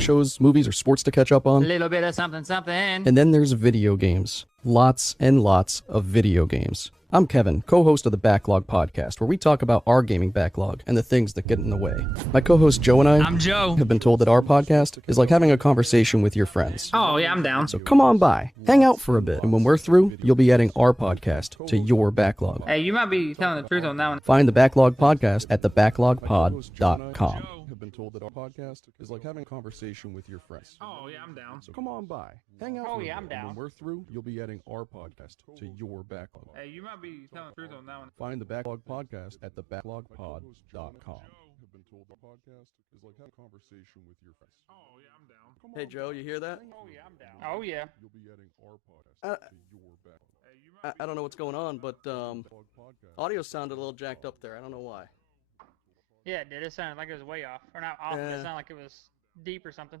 shows, movies, or sports to catch up A on. little bit of something, something. And then there's video games. Lots and lots of video games. I'm Kevin, co-host of the Backlog podcast, where we talk about our gaming backlog and the things that get in the way. My co-host Joe and I'm Joe. have been told that our podcast is like having a conversation with your friends. Oh, yeah, I'm down. So come on by, hang out for a bit, and when we're through, you'll be adding our podcast to your backlog. Hey, you might be telling the truth on that one. Find the Backlog podcast at thebacklogpod.com. Have been told that our podcast is like having a conversation with your friends. Oh, yeah, I'm down. So come on by, hang out. Oh, yeah, I'm down. When we're through, you'll be adding our podcast to your backlog. Hey, you might be telling the truth on that one. Find the Backlog podcast at thebacklogpod.com. Have been told the podcast is like having a conversation with your friends. Oh, yeah, I'm down. Hey Joe, you hear that? Oh, yeah, I'm down. Oh, yeah. You'll be adding our podcast to your backlog. I don't know what's going on, but audio sounded a little jacked up there. I don't know why. Yeah, it did. It sounded like it was way off. Or not off, but it sounded like it was deep or something.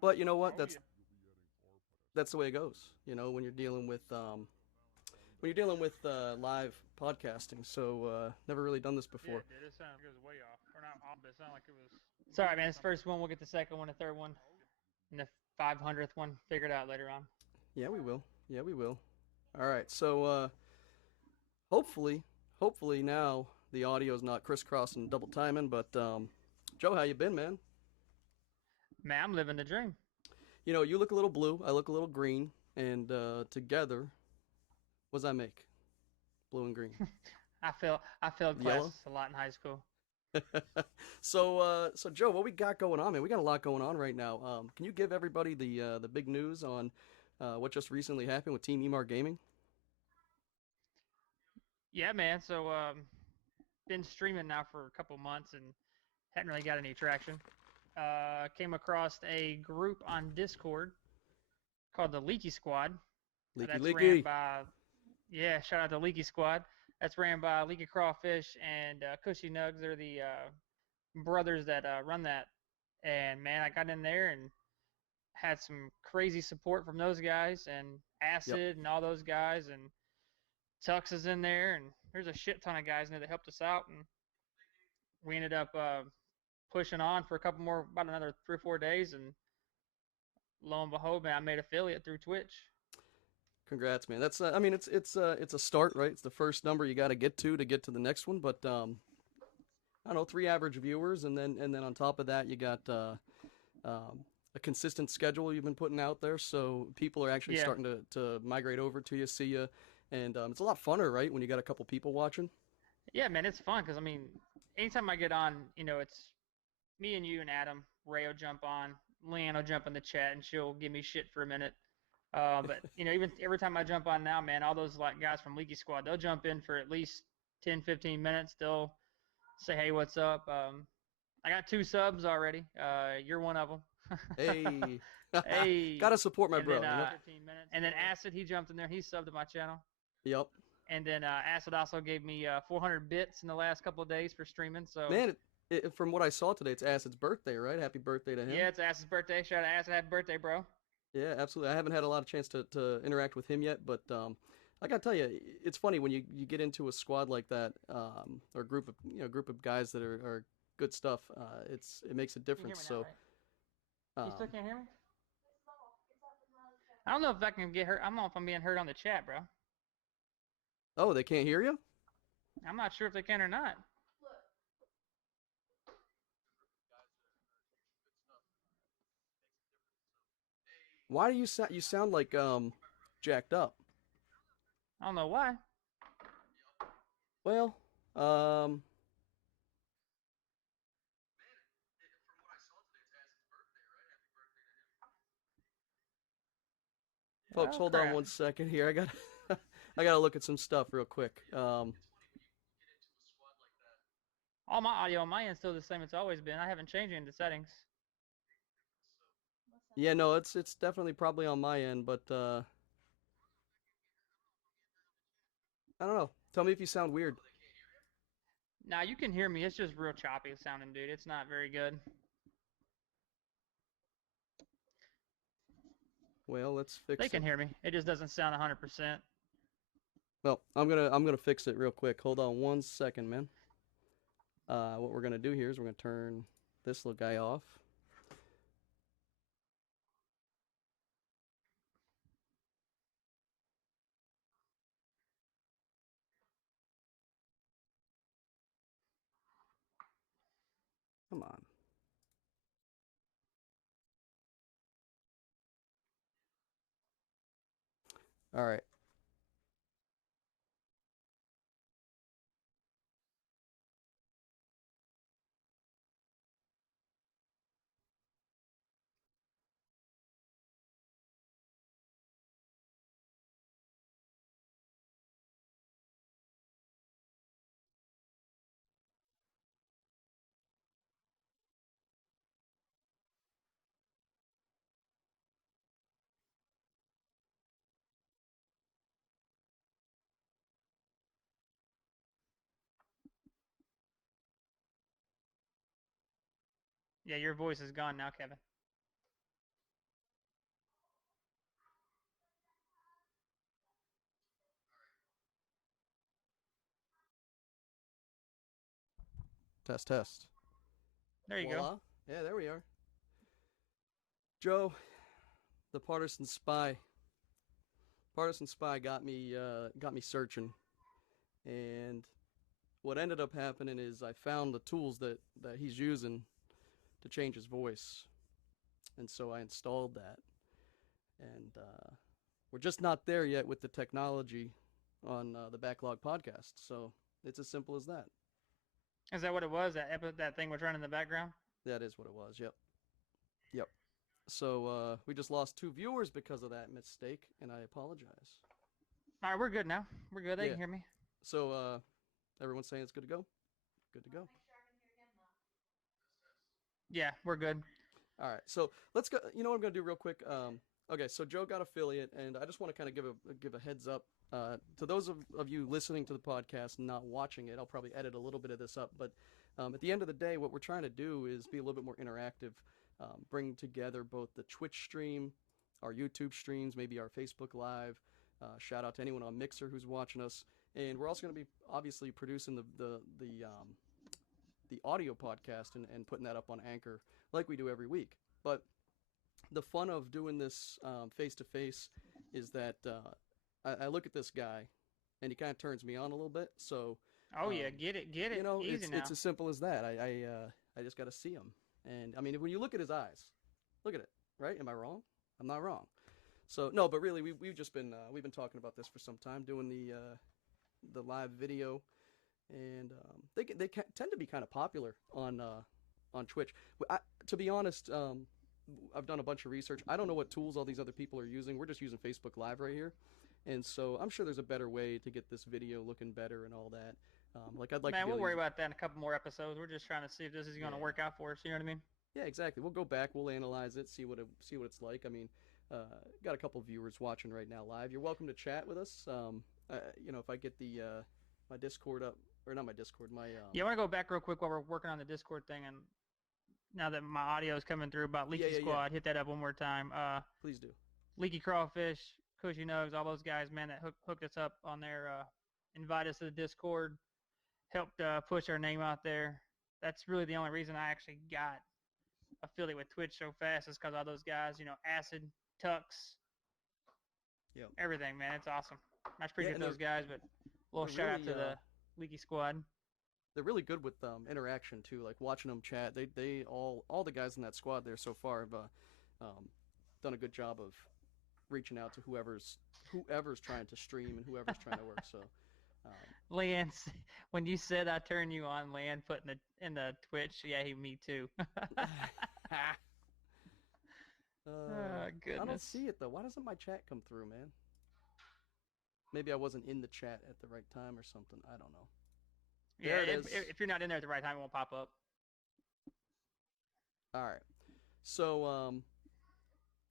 But you know what? That's the way it goes. You know, when you're dealing with live podcasting. So never really done this before. Yeah, it did. It sounded like it was way off. Or not off, but it sounded like it was... Sorry, man. It's the first one. We'll get the second one, the third one, and the 500th one figured out later on. Yeah, we will. Yeah, we will. All right. So hopefully now the audio's not crisscrossing, double timing. But Joe, how you been, man? Man, I'm living the dream. You know, you look a little blue. I look a little green, and together, what does that make? Blue and green. I failed classes a lot in high school. So Joe, what we got going on, man? We got a lot going on right now. Can you give everybody the big news on what just recently happened with Team Emar Gaming? Yeah, man. So been streaming now for a couple months and hadn't really got any traction. Came across a group on Discord called the Leaky Squad. Leaky. Ran by, shout out to Leaky Squad. That's ran by Leaky Crawfish and Cushy Nugs. They're the brothers that run that. And, man, I got in there and had some crazy support from those guys and Acid and all those guys. And Tux is in there. And there's a shit ton of guys in there that helped us out. And we ended up pushing on for about another 3 or 4 days. And lo and behold, man, I made affiliate through Twitch. Congrats, man. That's I mean, it's a start, right? It's the first number you got to get to the next one. But I don't know, 3 average viewers, and then on top of that, you got a consistent schedule you've been putting out there. So people are actually starting to migrate over to you, see you, and it's a lot funner, right? When you got a couple people watching. Yeah, man, it's fun because I mean, anytime I get on, you know, it's me and you and Adam. Ray will jump on, Leanne will jump in the chat, and she'll give me shit for a minute. But you know, even every time I jump on now, man, all those like guys from Leaky Squad, they'll jump in for at least 10, 15 minutes. They'll say, "Hey, what's up?" I got 2 subs already. You're one of them. Hey, hey, gotta support my bro. Then, 15 minutes. And then Acid, he jumped in there. He subbed to my channel. Yep. And then Acid also gave me 400 bits in the last couple of days for streaming. So man, from what I saw today, it's Acid's birthday, right? Happy birthday to him. Yeah, it's Acid's birthday. Shout out Acid, happy birthday, bro. Yeah, absolutely. I haven't had a lot of chance to interact with him yet, but I gotta tell you, it's funny when you get into a squad like that, or group of guys that are good stuff. It makes a difference. So, right? You still can't hear me? I don't know if I can get hurt. I don't know if I'm being heard on the chat, bro. Oh, they can't hear you? I'm not sure if they can or not. Why do you sound like jacked up? I don't know why. Well, folks, hold on one second here. I gotta look at some stuff real quick. All my audio on my end is still the same it's always been. I haven't changed any of the settings. Yeah, no, it's definitely probably on my end, but I don't know. Tell me if you sound weird. Nah, you can hear me. It's just real choppy sounding, dude. It's not very good. Well, let's fix it. They can hear me. It just doesn't sound 100%. Well, I'm gonna fix it real quick. Hold on one second, man. What we're gonna do here is we're gonna turn this little guy off. Come on. All right. Yeah, your voice is gone now, Kevin. Test, test. There you go. Voila. Yeah, there we are. Joe, the partisan spy. Partisan spy got me searching, and what ended up happening is I found the tools that he's using to change his voice, and so I installed that. And we're just not there yet with the technology on the Backlog podcast. So it's as simple as that. Is that what it was? That thing was running in the background? That is what it was. Yep. Yep. So we just lost 2 viewers because of that mistake, and I apologize. All right, we're good now. We're good. They Yeah. can hear me. So everyone's saying it's good to go. Good to go. Yeah, we're good. All right. So let's go. You know what I'm gonna do real quick. Okay. So Joe got affiliate, and I just want to kind of give a heads up to those of you listening to the podcast and not watching it. I'll probably edit a little bit of this up, but at the end of the day, what we're trying to do is be a little bit more interactive, bring together both the Twitch stream, our YouTube streams, maybe our Facebook Live. Shout out to anyone on Mixer who's watching us, and we're also going to be obviously producing the audio podcast and putting that up on Anchor like we do every week. But the fun of doing this face to face is that I look at this guy and he kind of turns me on a little bit. So, Oh yeah, get it. you know, Easy now. it's as simple as that. I just got to see him, and I mean, when you look at his eyes, look at it. Right? Am I wrong? I'm not wrong. So no, but really, we've just been we've been talking about this for some time, doing the live video, and they tend to be kind of popular on Twitch. To be honest, I've done a bunch of research. I don't know what tools all these other people are using. We're just using Facebook Live right here, and so I'm sure there's a better way to get this video looking better and all that. Like I'd like Man, to be we'll able worry to about that in a couple more episodes. We're just trying to see if this is going to yeah. work out for us. You know what I mean? Yeah, exactly. We'll go back. We'll analyze it. See what it's like. I mean, got a couple viewers watching right now live. You're welcome to chat with us. You know, if I get the my Discord up, or not my Discord, my Yeah, I want to go back real quick while we're working on the Discord thing, and now that my audio is coming through about Leaky yeah. Squad, hit that up one more time. Please do. Leaky Crawfish, Cushy Nugs, all those guys, man, that hooked us up on there, invite us to the Discord, helped push our name out there. That's really the only reason I actually got affiliate with Twitch so fast is because all those guys, you know, Acid, Tux, Yep. everything, man. It's awesome. I Yeah, appreciate and those guys, but a little they're shout out really to the Leaky Squad. they're really good with interaction too. Like watching them chat. They all the guys in that squad there so far have done a good job of reaching out to whoever's trying to stream and whoever's trying to work. So. Leanne, when you said I turned you on, Leanne put in the Twitch, yeah, me too. Oh, I don't goodness. see it though. Why doesn't my chat come through, man? Maybe I wasn't in the chat at the right time or something. I don't know. Yeah, There it is. if you're not in there at the right time, it won't pop up. All right. So,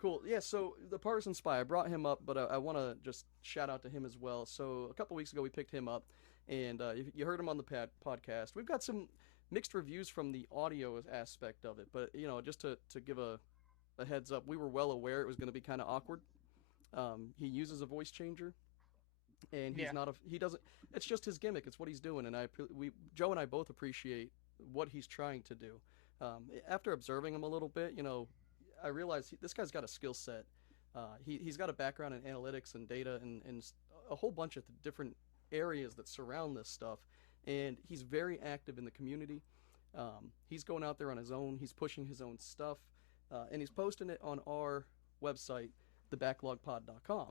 cool. Yeah. So the partisan spy, I brought him up, but I want to just shout out to him as well. So a couple weeks ago, we picked him up, and you heard him on the podcast. We've got some mixed reviews from the audio aspect of it, but you know, just to give a heads up, we were well aware it was going to be kind of awkward. He uses a voice changer, and he's Yeah. not a he doesn't. It's just his gimmick. It's what he's doing, and Joe and I both appreciate what he's trying to do. After observing him a little bit, you know, I realized this guy's got a skill set. He's got a background in analytics and data and a whole bunch of different areas that surround this stuff, and he's very active in the community. He's going out there on his own. He's pushing his own stuff, and he's posting it on our website, thebacklogpod.com,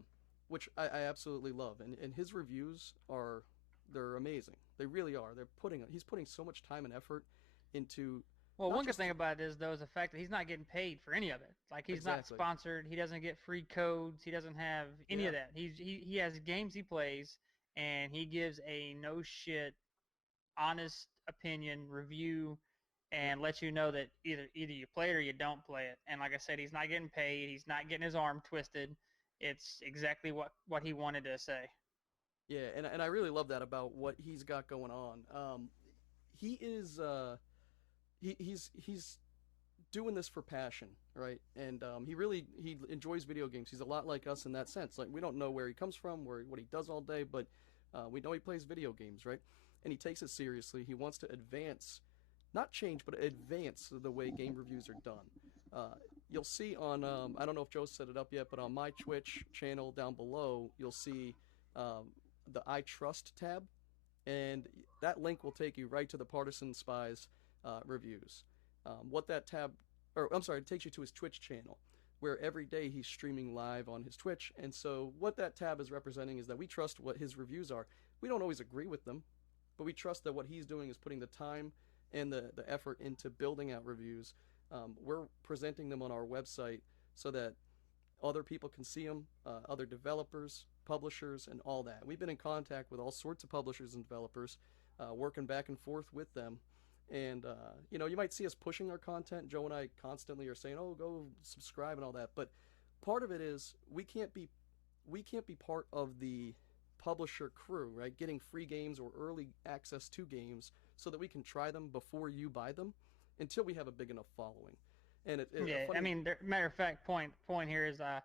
which I absolutely love. And his reviews are they're amazing. They really are. He's putting so much time and effort into Well, not one good just thing about it is though is the fact that he's not getting paid for any of it. Like he's not exactly. sponsored. He doesn't get free codes. He doesn't have any Yeah. of that. He has games he plays, and he gives a no shit, honest opinion review, Yep. and lets you know that either you play it or you don't play it. And like I said, he's not getting paid. He's not getting his arm twisted. It's exactly what he wanted to say. Yeah, and I really love that about what he's got going on. He is he's doing this for passion, right? And he enjoys video games. He's a lot like us in that sense. Like we don't know where he comes from, where what he does all day, but we know he plays video games, right? And he takes it seriously. He wants to advance, not change, but advance the way game reviews are done. You'll see on I don't know if Joe set it up yet, but on my Twitch channel down below, you'll see um, the I Trust tab, and that link will take you right to the Partisan Spies reviews. What that tab, or I'm sorry, it takes you to his Twitch channel, where every day he's streaming live on his Twitch. And so what that tab is representing is that we trust what his reviews are. We don't always agree with them, but we trust that what he's doing is putting the time and the effort into building out reviews. We're presenting them on our website so that other people can see them, other developers, publishers, and all that. We've been in contact with all sorts of publishers and developers, working back and forth with them. And you might see us pushing our content. Joe and I constantly are saying, "Oh, go subscribe" and all that. But part of it is we can't be part of the publisher crew, right? Getting free games or early access to games so that we can try them before you buy them until we have a big enough following. And a Yeah, I funny, mean, matter of fact, point here is I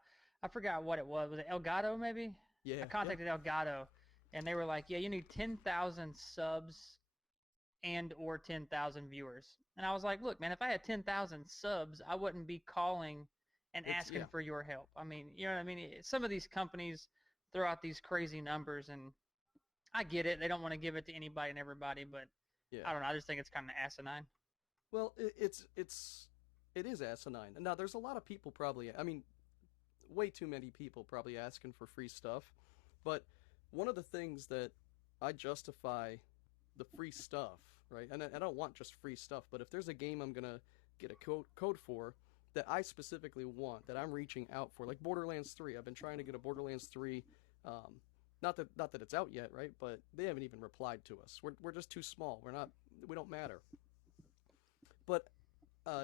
forgot what it was. Was it Elgato maybe? I yeah, yeah, contacted Elgato, and they were like, "Yeah, you need 10,000 subs and or 10,000 viewers." And I was like, "Look, man, if I had 10,000 subs, I wouldn't be calling and it's asking yeah, for your help." I mean, you know what I mean? Some of these companies throw out these crazy numbers, and I get it. They don't want to give it to anybody and everybody, but yeah. I don't know. I just think it's kind of asinine. Well, it is asinine. Now, there's a lot of people probably. I mean, way too many people probably asking for free stuff. But one of the things that I justify the free stuff, right? And I don't want just free stuff, but if there's a game I'm gonna get a code for that I specifically want, that I'm reaching out for, like Borderlands 3. I've been trying to get a Borderlands 3. Um, not that it's out yet, right? But they haven't even replied to us. We're just too small. We don't matter. But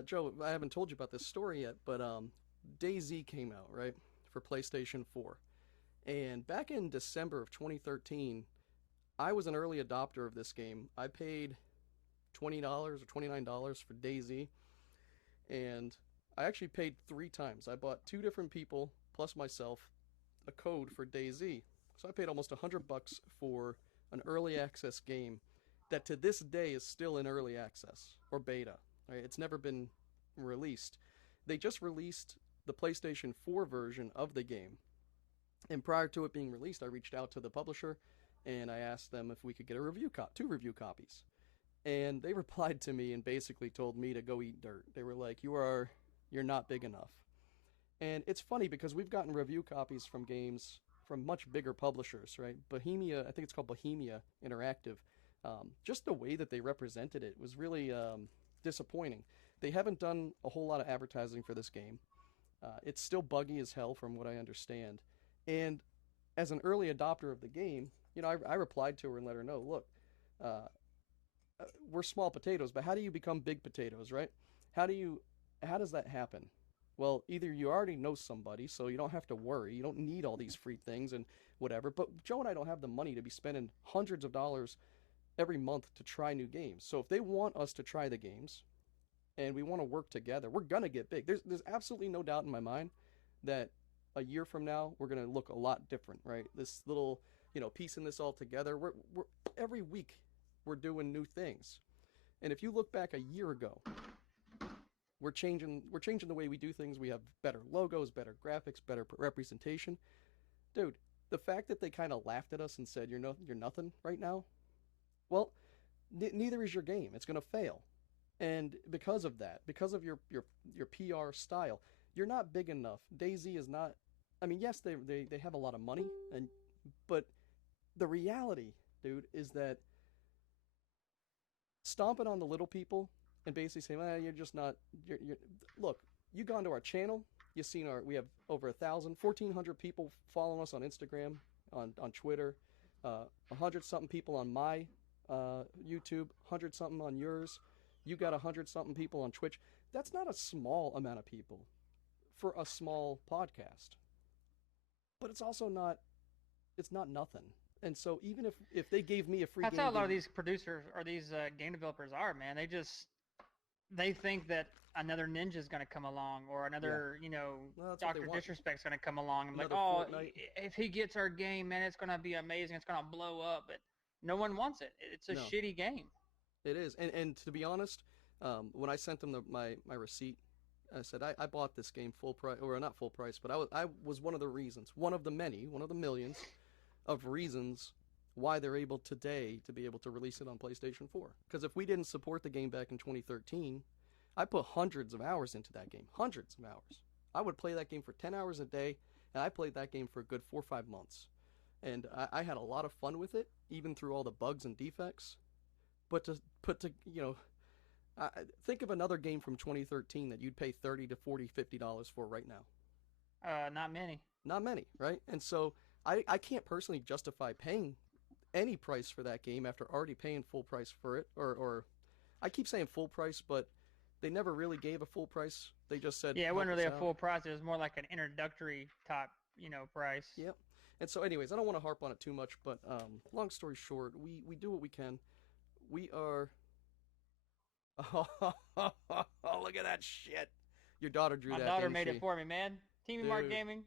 Joe, I haven't told you about this story yet, but DayZ came out, right, for PlayStation 4. And back in December of 2013, I was an early adopter of this game. I paid $20 or $29 for DayZ, and I actually paid three times. I bought two different people plus myself a code for DayZ. So I paid almost $100 for an early access game that to this day is still in early access or beta. Right? It's never been released. They just released the PlayStation 4 version of the game. And prior to it being released, I reached out to the publisher and I asked them if we could get two review copies. And they replied to me and basically told me to go eat dirt. They were like, you're not big enough." And it's funny because we've gotten review copies from games from much bigger publishers, right? Bohemia, I think it's called Bohemia Interactive. Just the way that they represented it was really disappointing. They haven't done a whole lot of advertising for this game. It's still buggy as hell, from what I understand. And as an early adopter of the game, I replied to her and let her know, look, uh, we're small potatoes, but how do you become big potatoes, right? How do you, how does that happen? Well, either you already know somebody, so you don't have to worry. You don't need all these free things and whatever. But Joe and I don't have the money to be spending hundreds of dollars every month to try new games. So if they want us to try the games and we want to work together, we're gonna get big. There's absolutely no doubt in my mind that a year from now we're gonna look a lot different, right? This little piecing this all together. We're every week we're doing new things. And if you look back a year ago, we're changing the way we do things. We have better logos, better graphics, better representation. Dude, the fact that they kind of laughed at us and said you're nothing right now. Well, neither is your game. It's going to fail. And because of that, because of your PR style, you're not big enough. DayZ is not. I mean, yes, they have a lot of money, and but the reality, dude, is that stomping on the little people and basically saying, "Well, you're just not." You're look. You gone to our channel. You've seen our. We have over 1,400 people following us on Instagram, on Twitter, 100 something people on my YouTube, 100 something on yours. You got 100 something people on Twitch. That's not a small amount of people for a small podcast, but it's also not. It's not nothing. And so even if they gave me a free That's game how a lot of game, these producers or these game developers are, man. They think that another ninja's going to come along or yeah, another, well, that's what they Doctor want. Disrespect's going to come along. I'm like, Another oh, Fortnite. if he gets our game, man, it's going to be amazing. It's going to blow up. But no one wants it. It's a No, shitty game. it is. And to be honest, when I sent them my receipt, I said I bought this game full price, or not full price, but I was one of the reasons, one of the many, one of the millions of reasons why they're able today to be able to release it on PlayStation 4. Because if we didn't support the game back in 2013, I put hundreds of hours into that game, hundreds of hours. I would play that game for 10 hours a day, and I played that game for a good 4 or 5 months. And I had a lot of fun with it, even through all the bugs and defects. But to put to uh, think of another game from 2013 that you'd pay 30 to 40, $50 for right now. Not many. Not many, right? And so I can't personally justify paying any price for that game after already paying full price for it. Or I keep saying full price, but they never really gave a full price. They just said, Yeah, it help wasn't us really a out. full price. It was more like an introductory type, price. Yep. And so, anyways, I don't want to harp on it too much, but long story short, we do what we can. We are. Oh, look at that shit. Your daughter drew My that, daughter didn't made it she? for me, man. Teamy Mark Dude. Gaming,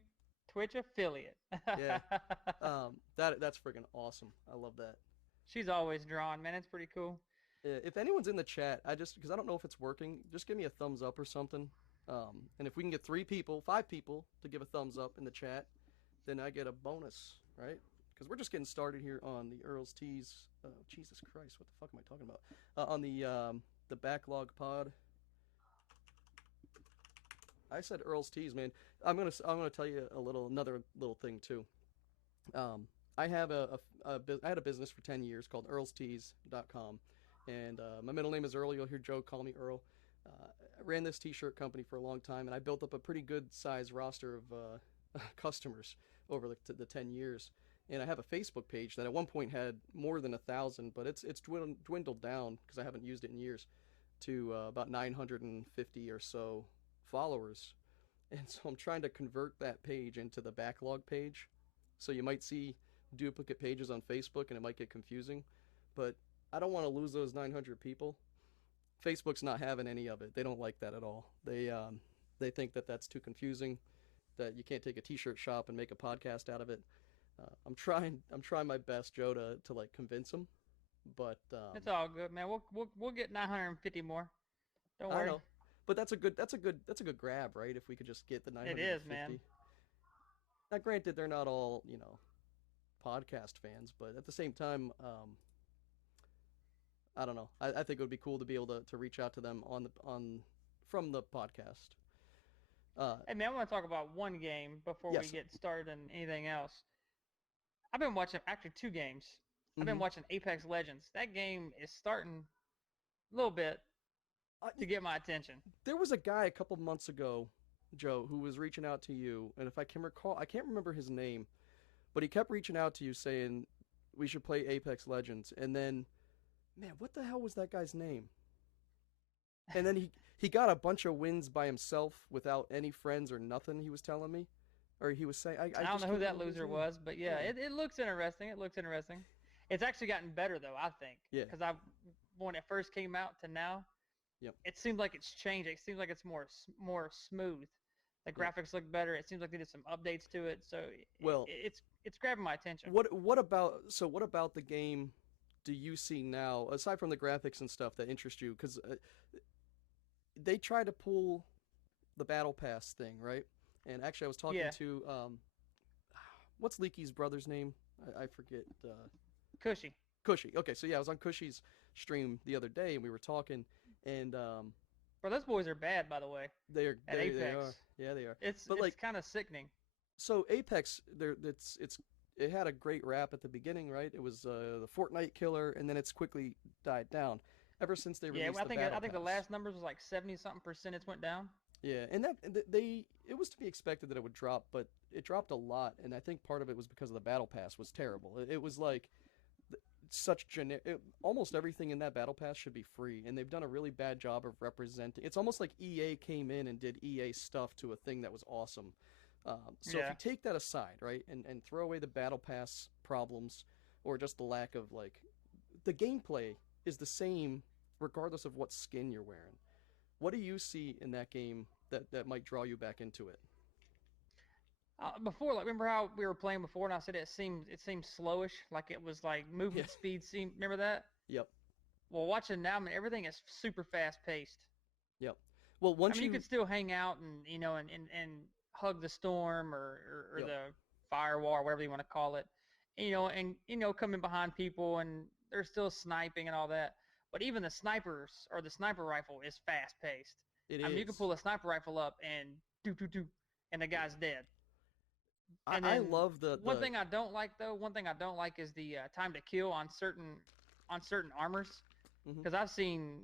Twitch affiliate. Yeah. That's freaking awesome. I love that. She's always drawn, man. It's pretty cool. If anyone's in the chat, because I don't know if it's working, just give me a thumbs up or something. And if we can get 3 people, 5 people to give a thumbs up in the chat, then I get a bonus, right? Because we're just getting started here on the Earl's Tees. Jesus Christ, what the fuck am I talking about? On the Backlog pod. I said Earl's Tees, man. I'm gonna tell you another little thing too. Um, I have I had a business for 10 years called earlstees.com, and my middle name is Earl. You'll hear Joe call me Earl. I ran this t-shirt company for a long time, and I built up a pretty good size roster of customers over the 10 years. And I have a Facebook page that at one point had more than 1,000, but it's dwindled down because I haven't used it in years to about 950 or so followers. And so I'm trying to convert that page into the backlog page. So you might see duplicate pages on Facebook and it might get confusing. But I don't want to lose those 900 people. Facebook's not having any of it. They don't like that at all. They think that that's too confusing, that you can't take a t-shirt shop and make a podcast out of it. I'm trying my best, Joe, to like convince them. But It's all good, man. We'll get 950 more. Don't I worry. know. But that's a good grab, right? If we could just get the It is, man. 950. Now, granted, they're not all podcast fans, but at the same time, I don't know. I think it would be cool to be able to reach out to them on from the podcast. Hey, man, I want to talk about one game before we Yes. get started on anything else. I've been watching actually 2 games. I've been Mm-hmm. watching Apex Legends. That game is starting a little bit to get my attention. There was a guy a couple months ago, Joe, who was reaching out to you, and if I can recall, I can't remember his name, but he kept reaching out to you saying we should play Apex Legends, and then, man, what the hell was that guy's name? And then he got a bunch of wins by himself without any friends or nothing. He was telling me, or he was saying, I I don't just know who can't that remember his loser name. was, but yeah, Yeah, it looks interesting. It looks interesting. It's actually gotten better though, I think, yeah, because when it first came out to now, yep, it seems like it's changed. It seems like it's more smooth. The yep. graphics look better. It seems like they did some updates to it, so Well, it's grabbing my attention. what about the game? Do you see now, aside from the graphics and stuff, that interest you? Because they try to pull the battle pass thing, right? And actually, I was talking Yeah, to what's Leaky's brother's name? I forget. cushy. Cushy. Okay, so yeah, I was on Cushy's stream the other day, and we were talking, And Bro, those boys are bad, by the way. At they are, Apex, yeah, they are. it's But it's like, kind of sickening. so Apex, it had a great rap at the beginning, right? It was the Fortnite killer, and then it's quickly died down ever since they Yeah, released I the think battle I think the pass. last numbers was like 70 something percent. It's went down. Yeah, and they it was to be expected that it would drop, but it dropped a lot, and I think part of it was because of the battle pass was terrible. It was like such generic. Almost everything in that battle pass should be free, and they've done a really bad job of representing. It's almost like EA came in and did EA stuff to a thing that was awesome. So if Yeah. you take that aside, right, and throw away the battle pass problems or just the lack of like the gameplay is the same regardless of what skin you're wearing. What do you see in that game that might draw you back into it? Before, like, remember how we were playing before, and I said it seemed slowish, like it was like Yeah. movement speed seemed. Remember that? Yep. Well, watching now, I mean, everything is super fast paced. Yep. Well, I once mean, you you could still hang out and hug the storm or yep. the firewall or whatever you want to call it, and coming behind people and they're still sniping and all that. But even the snipers or the sniper rifle is fast paced. It I mean, you can is. pull a sniper rifle up and do do do, and the Yeah. guy's dead. And I then love one thing I don't like though, one thing I don't like is the time to kill on certain armors. mhm. Because I've seen,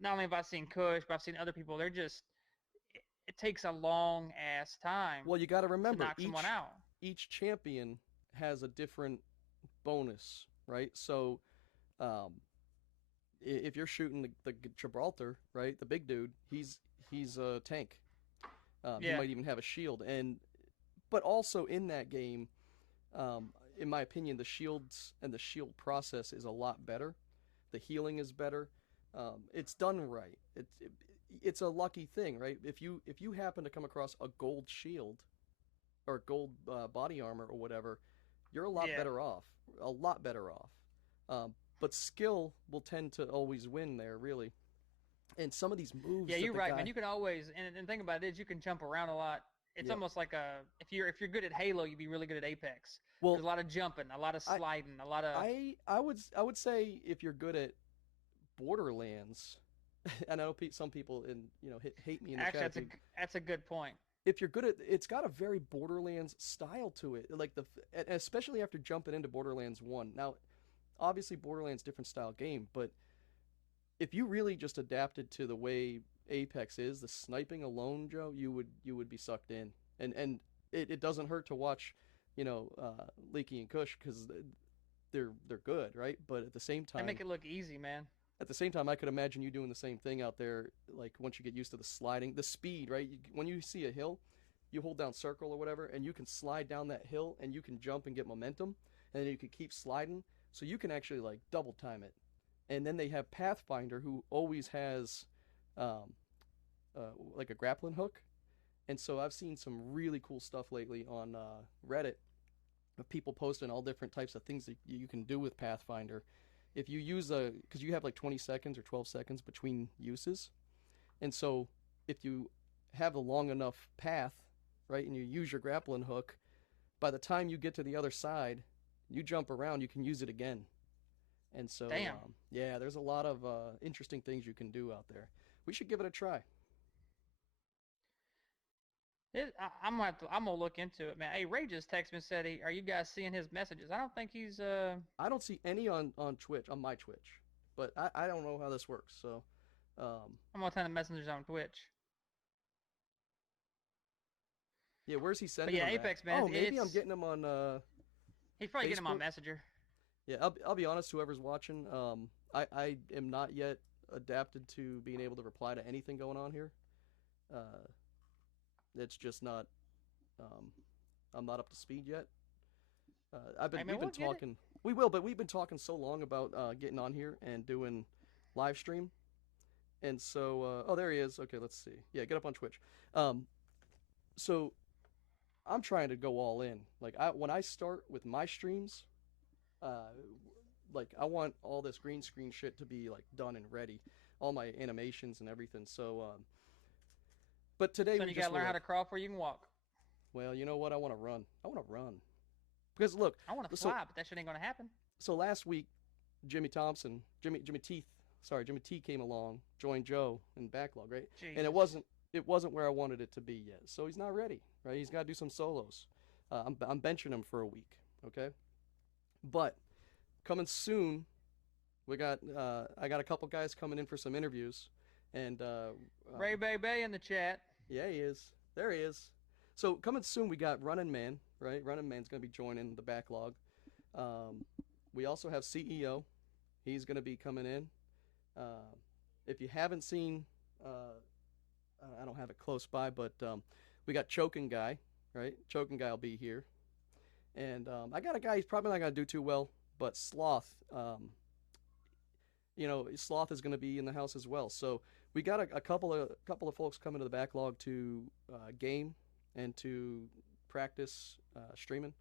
not only have I seen Kush, but I've seen other people. They're just it takes a long ass time Well, you got to to remember knock someone out. each champion has a different bonus, right? So, um, if you're shooting the Gibraltar, right, the big dude, he's a tank. He Yeah, might even have a shield, and but also in that game, um, in my opinion, the shields and the shield process is a lot better. The healing is better. It's done right. It's a lucky thing, right? If you happen to come across a gold shield or gold body armor or whatever, you're a lot yeah, better off. A lot better off. But skill will tend to always win there, really. And some of these yeah. moves that You're the right, man. guy, You can always and the thing about it is you can jump around a lot. It's yep. almost like a if you're good at Halo, you'd be really good at Apex. Well, There's a lot of jumping, a lot of I sliding, a lot of I would say if you're good at Borderlands, and I know some people hate me in the actually chat if you that's a good point. if you're good at it's got a very Borderlands style to it, like especially after jumping into Borderlands 1. Now obviously Borderlands different style game, but if you really just adapted to the way Apex is, the sniping alone, Joe, you would be sucked in. And it doesn't hurt to watch, Leaky and Kush because they're good, right? But They make it look easy, man. at the same time, I could imagine you doing the same thing out there. Like once you get used to the sliding, the speed, right? When you see a hill, you hold down circle or whatever, and you can slide down that hill, and you can jump and get momentum, and then you can keep sliding, so you can actually like double time it. And then they have Pathfinder, who always has, um, like a grappling hook, and so I've seen some really cool stuff lately on Reddit of people posting all different types of things that you can do with Pathfinder. If you use because you have like 20 seconds or 12 seconds between uses, and so if you have a long enough path, right, and you use your grappling hook, by the time you get to the other side, you jump around, you can use it again. And so, Damn. yeah, there's a lot of interesting things you can do out there. We should give it a try. I'm gonna look into it, man. Hey, Ray just texted me and said, "Hey, are you guys seeing his messages?" I don't think he's. I don't see any on Twitch, on my Twitch, but I don't know how this works. So, um, I'm gonna send the messengers on Twitch. yeah, where's he But sending yeah, them at? Apex, man, Oh, maybe I'm it's getting them on he's probably getting them on Facebook. Messenger. Yeah, I'll be honest. Whoever's watching, I am not yet adapted to being able to reply to anything going on here. Uh, it's just not. Um, I'm not up to speed yet. Hey, man, We've been we'll get it. talking. We will, but we've been talking so long about getting on here and doing live stream, and so there he is. Okay, let's see. Yeah, get up on Twitch. Um, so I'm trying to go all in. Like when I start with my streams, uh, like I want all this green screen shit to be like done and ready, all my animations and everything. So, but today So we you just gotta were learn how like, to crawl before you can walk. well, you know what? I want to run. I want to run because look, I want to so fly, but that shit ain't gonna happen. last week, Jimmy Thompson, Jimmy Teeth, sorry, Jimmy T came along, joined Joe in Backlog, right? And it Jesus. wasn't it wasn't where I wanted it to be yet. So he's not ready, right? He's got to do some solos. I'm benching him for a week, okay? But coming soon, we got I got a couple guys coming in for some interviews, and Ray Bay Bay in the chat. yeah, he is. There he is. So coming soon, we got Running Man, right? Running Man's gonna be joining the Backlog. Um, we also have CEO. He's gonna be coming in. Uh, if you haven't seen, I don't have it close by, but we got Choking Guy, right? Choking Guy will be here, and I got a guy. He's probably not gonna do too well, but Sloth. Sloth is going to be in the house as well. So we got a couple of folks coming to the Backlog to game and to practice streaming,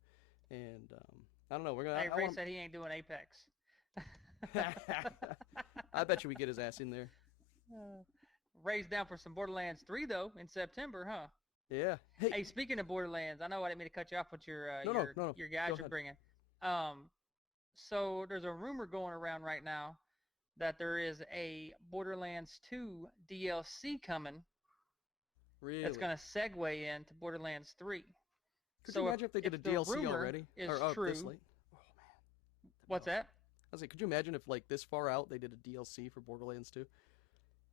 and I don't know. We're gonna. Hey, Ray said he ain't doing Apex. I bet you we get his ass in there. Ray's down for some Borderlands 3 though in September, huh? Yeah. Hey, speaking of Borderlands, I know I didn't mean to cut you off with your No. your guys Go you're ahead. bringing. So there's a rumor going around right now that there is a Borderlands 2 DLC coming Really? that's going to segue into Borderlands 3. Could so you imagine if they did a the DLC rumor already? is Or true. this late? Oh man. What's that? I was like, could you imagine if like this far out they did a DLC for Borderlands 2?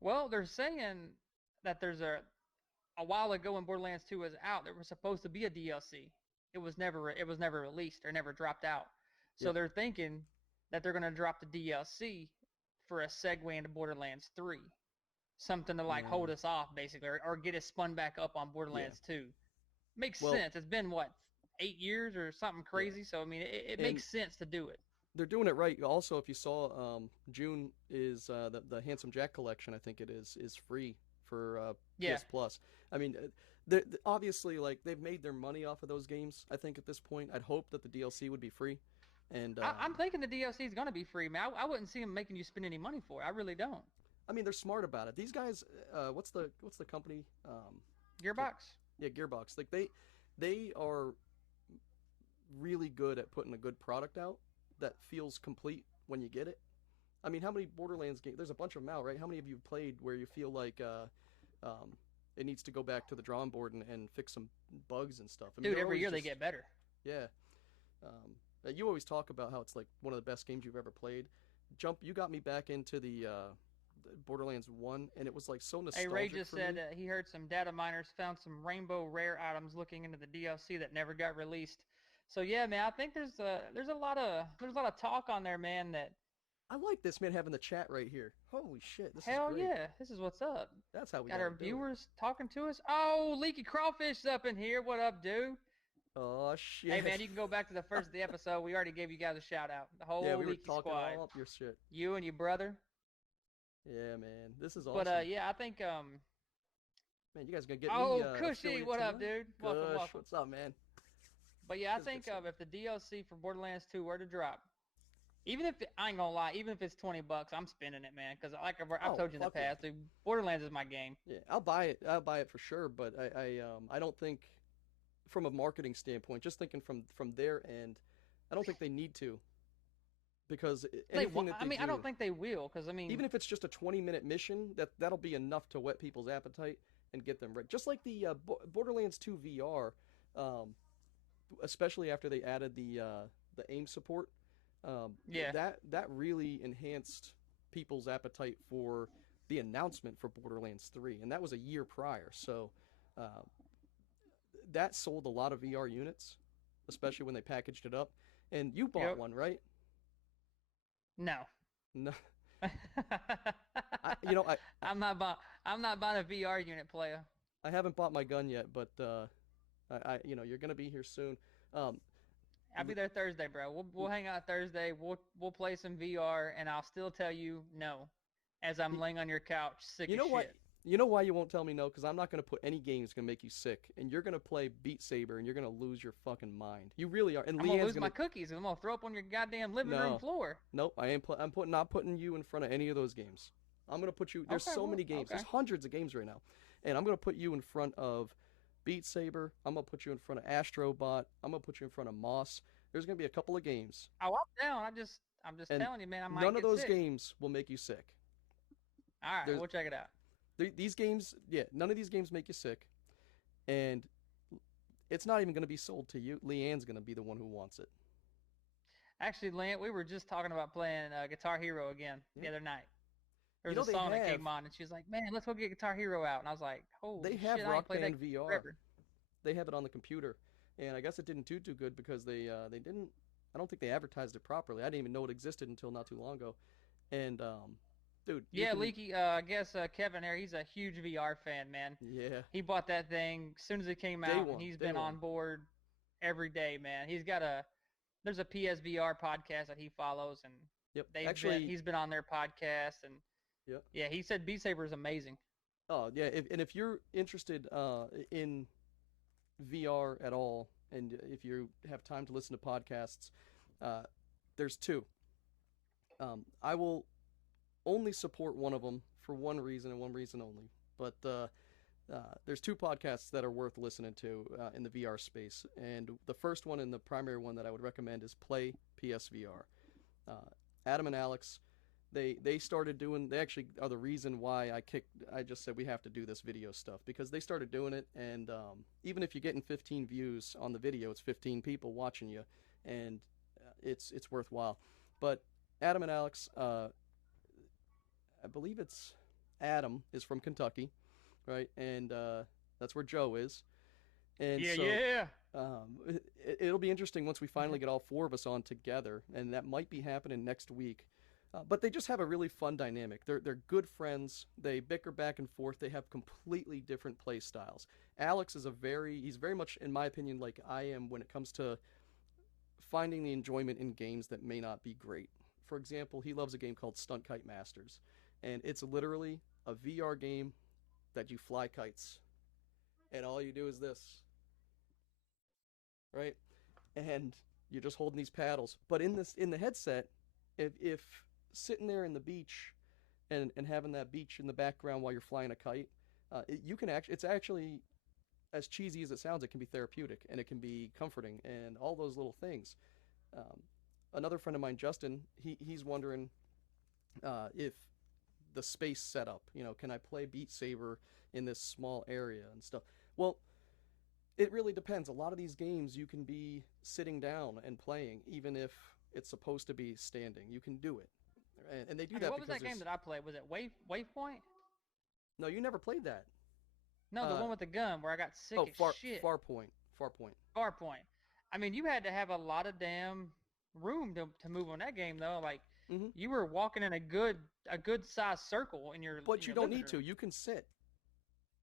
Well, they're saying that there's a while ago when Borderlands 2 was out, there was supposed to be a DLC. It was never released or never dropped out. So Yep. they're thinking that they're going to drop the DLC for a segue into Borderlands 3. Something to like hold us off basically, or get us spun back up on Borderlands 2. Makes sense. It's been what, 8 years or something crazy. Yeah. So I mean, it makes sense to do it. They're doing it right. Also, if you saw, June is the Handsome Jack collection. I think it is free for PS Plus. I mean, obviously, like they've made their money off of those games. I think at this point, I'd hope that the DLC would be free. And I'm thinking the DLC is going to be free, man. I wouldn't see them making you spend any money for it. I really don't. I mean, they're smart about it. These guys, what's the company? Gearbox. Yeah, Gearbox. Like they are really good at putting a good product out that feels complete when you get it. I mean, how many Borderlands games? There's a bunch of them out, right? How many of you played where you feel like it needs to go back to the drawing board and fix some bugs and stuff? I mean, dude, every year they get better. Yeah. You always talk about how it's like one of the best games you've ever played. You got me back into the Borderlands 1, and it was like so nostalgic. Hey, Ray just said he heard some data miners found some rainbow rare items looking into the DLC that never got released. So yeah, man, I think there's a lot of talk on there, man. That I like this, man, having the chat right here. Holy shit, this hell is great. yeah, this is what's up. That's how we got our viewers talking to us. Oh, Leaky Crawfish's up in here. What up, dude? Oh shit. Hey man, you can go back to the first of the episode. We already gave you guys a shout out. The whole yeah, we Leaky were talking squad. all up your shit. You and your brother. Yeah, man, this is awesome. But yeah, I think man, you guys gonna get me. me. Cushy, what up, dude? Welcome. What's up, man? But yeah, I think if the DLC for Borderlands 2 were to drop, even if I ain't gonna lie, even if it's $20, I'm spending it, man. Because like I've told you in the past, dude, Borderlands is my game. Yeah, I'll buy it. I'll buy it for sure. But I don't think, from a marketing standpoint, just thinking from their end, I don't think they need to. Because anything that they do, I don't think they will. Because I mean, even if it's just a 20-minute mission, that'll be enough to whet people's appetite and get them ready. Just like the Borderlands 2 VR, especially after they added the aim support. That really enhanced people's appetite for the announcement for Borderlands 3, and that was a year prior. So that sold a lot of VR units, especially when they packaged it up. And you bought one, right? No. No. I'm not buying a VR unit, player. I haven't bought my gun yet, but you're gonna be here soon. I'll be there Thursday, bro. We'll hang out Thursday. We'll play some VR, and I'll still tell you no, as I'm laying on your couch, sick as shit. You know why you won't tell me no? Because I'm not going to put any games going to make you sick. And you're going to play Beat Saber, and you're going to lose your fucking mind. You really are. And I'm going to lose my cookies, and I'm going to throw up on your goddamn living room floor. Nope, I ain't. I'm not putting you in front of any of those games. I'm going to put you... There's so many games. Okay. There's hundreds of games right now. And I'm going to put you in front of Beat Saber. I'm going to put you in front of Astrobot. I'm going to put you in front of Moss. There's going to be a couple of games. Oh, I'm down. I'm just telling you, man, I might none of those sick. games will make you sick. All right, There's we'll check it out. these games, yeah, none of these games make you sick, and it's not even going to be sold to you. Leanne's going to be the one who wants it. Actually, Lance, we were just talking about playing Guitar Hero again Yeah. the other night. There You was know a they song that have came on, and she was like, "Man, let's go get Guitar Hero out." And I was like, they "Holy have shit, I ain't Rock played that Band game in VR. forever." They have it on the computer, and I guess it didn't do good because they didn't. I don't think they advertised it properly. I didn't even know it existed until not too long ago. And dude, you Yeah, can Leaky. I guess Kevin here, he's a huge VR fan, man. yeah, He bought that thing as soon as it came day out, and one, he's day been one. on board every day, man. There's a PSVR podcast that he follows, and Yep. Actually, he's been on their podcast, and yep. yeah, he said Beat Saber is amazing. Oh yeah, and if you're interested in VR at all, and if you have time to listen to podcasts, uh, there's two. I will only support one of them for one reason and one reason only. But there's two podcasts that are worth listening to in the VR space, and the first one and the primary one that I would recommend is Play PSVR. Adam and Alex, they started doing. They actually are the reason why I just said we have to do this video stuff because they started doing it, and even if you're getting 15 views on the video, it's 15 people watching you, and it's worthwhile. But Adam and Alex, I believe it's Adam is from Kentucky, right? And that's where Joe is. And Yeah, so yeah. it'll be interesting once we finally get all four of us on together, and that might be happening next week. But they just have a really fun dynamic. They're good friends. They bicker back and forth. They have completely different play styles. Alex is he's very much, in my opinion, like I am when it comes to finding the enjoyment in games that may not be great. For example, he loves a game called Stunt Kite Masters, and it's literally a VR game that you fly kites, and all you do is this, right? And you're just holding these paddles. But in the headset, if sitting there in the beach and having that beach in the background while you're flying a kite, you can actually it's actually as cheesy as it sounds, it can be therapeutic and it can be comforting and all those little things. Um, Another friend of mine, Justin, he's wondering if the space setup, can I play Beat Saber in this small area and stuff? Well, it really depends. A lot of these games you can be sitting down and playing, even if it's supposed to be standing. You can do it, and they do Okay, that what was because that game there's that I played? Was it Waypoint? no, you never played that. No, the Uh, one with the gun where I got sick oh, as far shit. far point, far point. Farpoint. I mean, you had to have a lot of damn room to move on that game though. Like Hmm. you were walking in a good sized circle in But you your don't living need to. room. You can sit.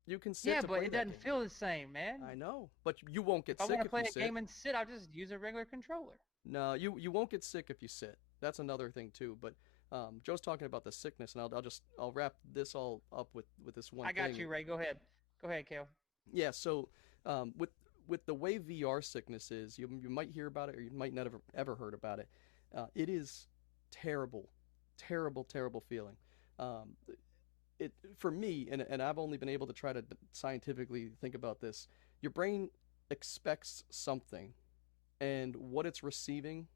You can sit Yeah, to but play it that doesn't game. feel the same, man. I know, but you won't If get I sick want to if play you a sit. game and sit, I'll just use a regular controller. No, you won't get sick if you sit. That's another thing too. But Joe's talking about the sickness, and I'll wrap this all up with this one I got thing. you, Ray. Go ahead. Go ahead, Kale. Yeah. So with the way VR sickness is, you might hear about it or you might not have ever heard about it. It is terrible, terrible, terrible feeling. Um, it for me, and I've only been able to try to scientifically think about this. Your brain expects something, and what it's receiving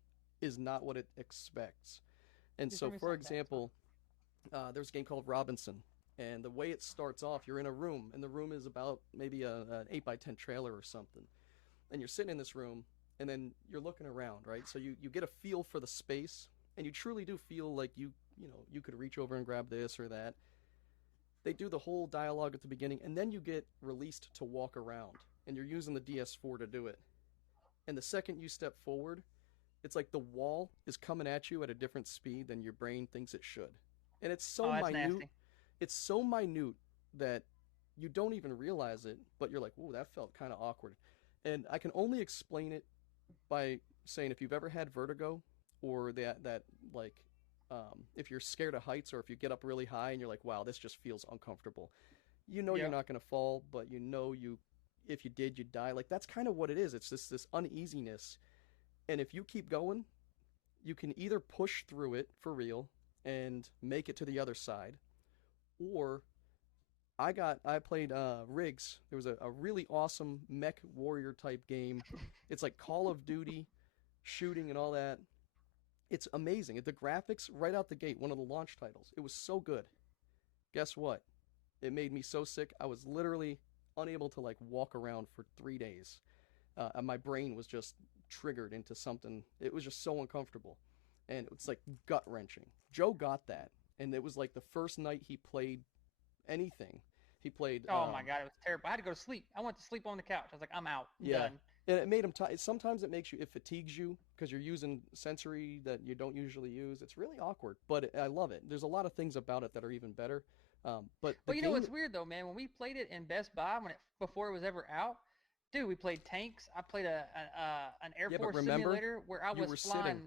is not what it expects. And Just so, bring me for something back. It's fine. example, there's a game called Robinson, and the way it starts off, you're in a room, and the room is about maybe an 8 by 10 trailer or something, and you're sitting in this room, and then you're looking around, right? So you get a feel for the space, and you truly do feel like you could reach over and grab this or that. They do the whole dialogue at the beginning, and then you get released to walk around, and you're using the DS4 to do it. And the second you step forward, it's like the wall is coming at you at a different speed than your brain thinks it should. And it's Oh, so that's minute. nasty. It's so minute that you don't even realize it, but you're like, "Whoa, that felt kind of awkward." And I can only explain it by saying if you've ever had vertigo or that like if you're scared of heights or if you get up really high and you're like, "Wow, this just feels uncomfortable." You know you're Yep. not going to fall, but you know you if you did, you'd die. Like that's kind of what it is. It's this uneasiness, and if you keep going, you can either push through it for real and make it to the other side, or I played Rigs. There was a really awesome mech warrior type game. It's like Call of Duty, shooting and all that. It's amazing. The graphics right out the gate, one of the launch titles. It was so good. Guess what? It made me so sick. I was literally unable to like walk around for 3 days. And my brain was just triggered into something. It was just so uncomfortable, and it's like gut wrenching. Joe got that, and it was like the first night he played anything. He played, Oh my god, it was terrible. I had to go to sleep. I went to sleep on the couch. I was like, I'm out. I'm yeah, done. and it made him. Sometimes it makes you, it fatigues you because you're using sensory that you don't usually use. It's really awkward, but I love it. There's a lot of things about it that are even better. But the But you know game, what's weird though, man? When we played it in Best Buy before it was ever out, dude, we played tanks. I played an Air yeah, but Force remember, simulator where I you was were flying. sitting.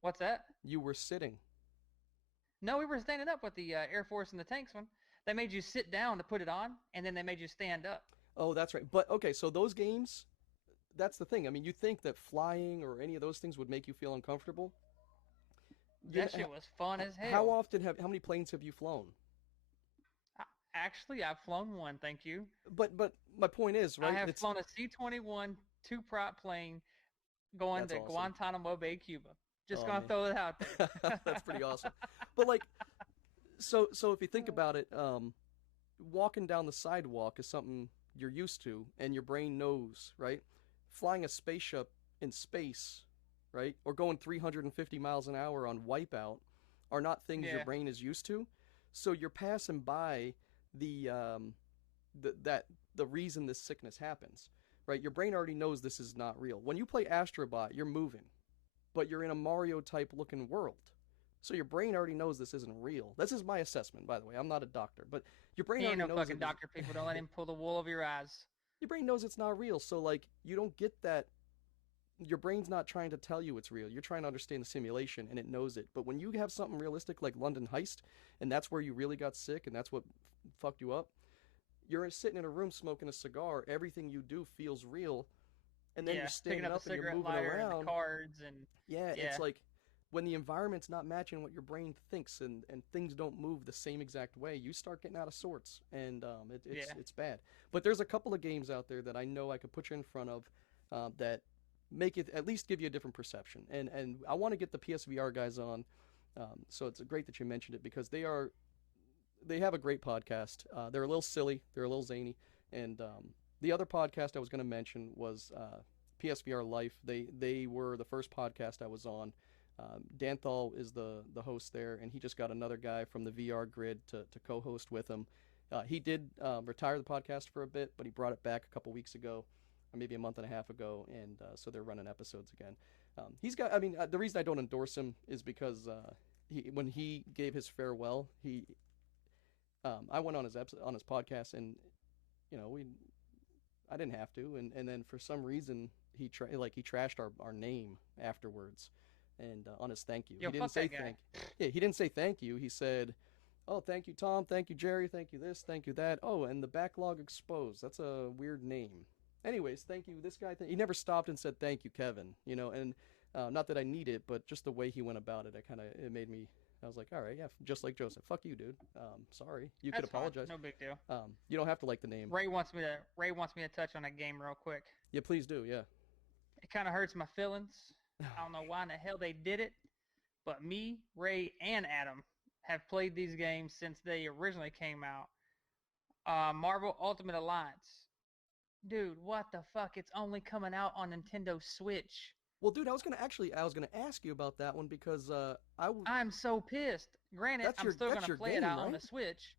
What's that? You were sitting. No, we were standing up with the Air Force and the tanks one. They made you sit down to put it on, and then they made you stand up. Oh, that's right. But okay, so those games, that's the thing. I mean, you think that flying or any of those things would make you feel uncomfortable. You That shit was fun as how hell. often how many planes have you flown? I, Actually, I've flown one, thank you. But my point is, I right? have It's flown a C-21 two-prop plane going that's to awesome. Guantanamo Bay, Cuba. Just Oh gonna man. throw it out there. That's pretty awesome. But like so if you think about it, walking down the sidewalk is something you're used to and your brain knows, right? Flying a spaceship in space, right? Or going 350 miles an hour on wipeout are not things your Yeah, brain is used to. So you're passing by the that the reason this sickness happens, right? Your brain already knows this is not real. When you play Astrobot, you're moving, but you're in a Mario type looking world. So your brain already knows this isn't real. This is my assessment, by the way. I'm not a doctor, but your brain he ain't already no knows fucking doctor. People don't let him pull the wool over your eyes. your brain knows it's not real. So like you don't get that. Your brain's not trying to tell you it's real. You're trying to understand the simulation, and it knows it. But when you have something realistic like London Heist, and that's where you really got sick, and that's what fucked you up, you're sitting in a room smoking a cigar. Everything you do feels real, and then you're Yeah, picking standing up up the and you're cigarette moving lighter and the around. cards and Yeah, it's yeah, like when the environment's not matching what your brain thinks, and things don't move the same exact way, you start getting out of sorts, and yeah. it's bad. But there's a couple of games out there that I know I could put you in front of that make it at least give you a different perception. And I want to get the PSVR guys on, so it's great that you mentioned it because they have a great podcast. They're a little silly, they're a little zany, and the other podcast I was going to mention was PSVR Life. They were the first podcast I was on. Danthal is the host there, and he just got another guy from the VR Grid to co-host with him. He did retire the podcast for a bit, but he brought it back a couple weeks ago, or maybe a month and a half ago, and so they're running episodes again. He's got. I mean, the reason I don't endorse him is because when he gave his farewell, I went on on his podcast, and we I didn't have to, and then for some reason he trashed our name afterwards, and on his thank you, Yo, he didn't fuck say that guy. yeah, he didn't say thank you. He said, "Oh, thank you, Tom. Thank you, Jerry. Thank you this. Thank you that. Oh, and the backlog exposed. That's a weird name. Anyways, thank you. This guy, he never stopped and said thank you, Kevin. And not that I need it, but just the way he went about it, it made me. I was like, all right, yeah, just like Joseph. Fuck you, dude. Sorry. You could That's fine. apologize. No big deal. You don't have to like the name. Ray wants me to touch on a game real quick. Yeah, please do. Yeah. It kind of hurts my feelings. I don't know why in the hell they did it, but me, Ray, and Adam have played these games since they originally came out. Marvel Ultimate Alliance. Dude, what the fuck? It's only coming out on Nintendo Switch. Well, dude, I was gonna ask you about that one because I'm so pissed. Granted, I'm still that's gonna your play it game, out on right? the Switch.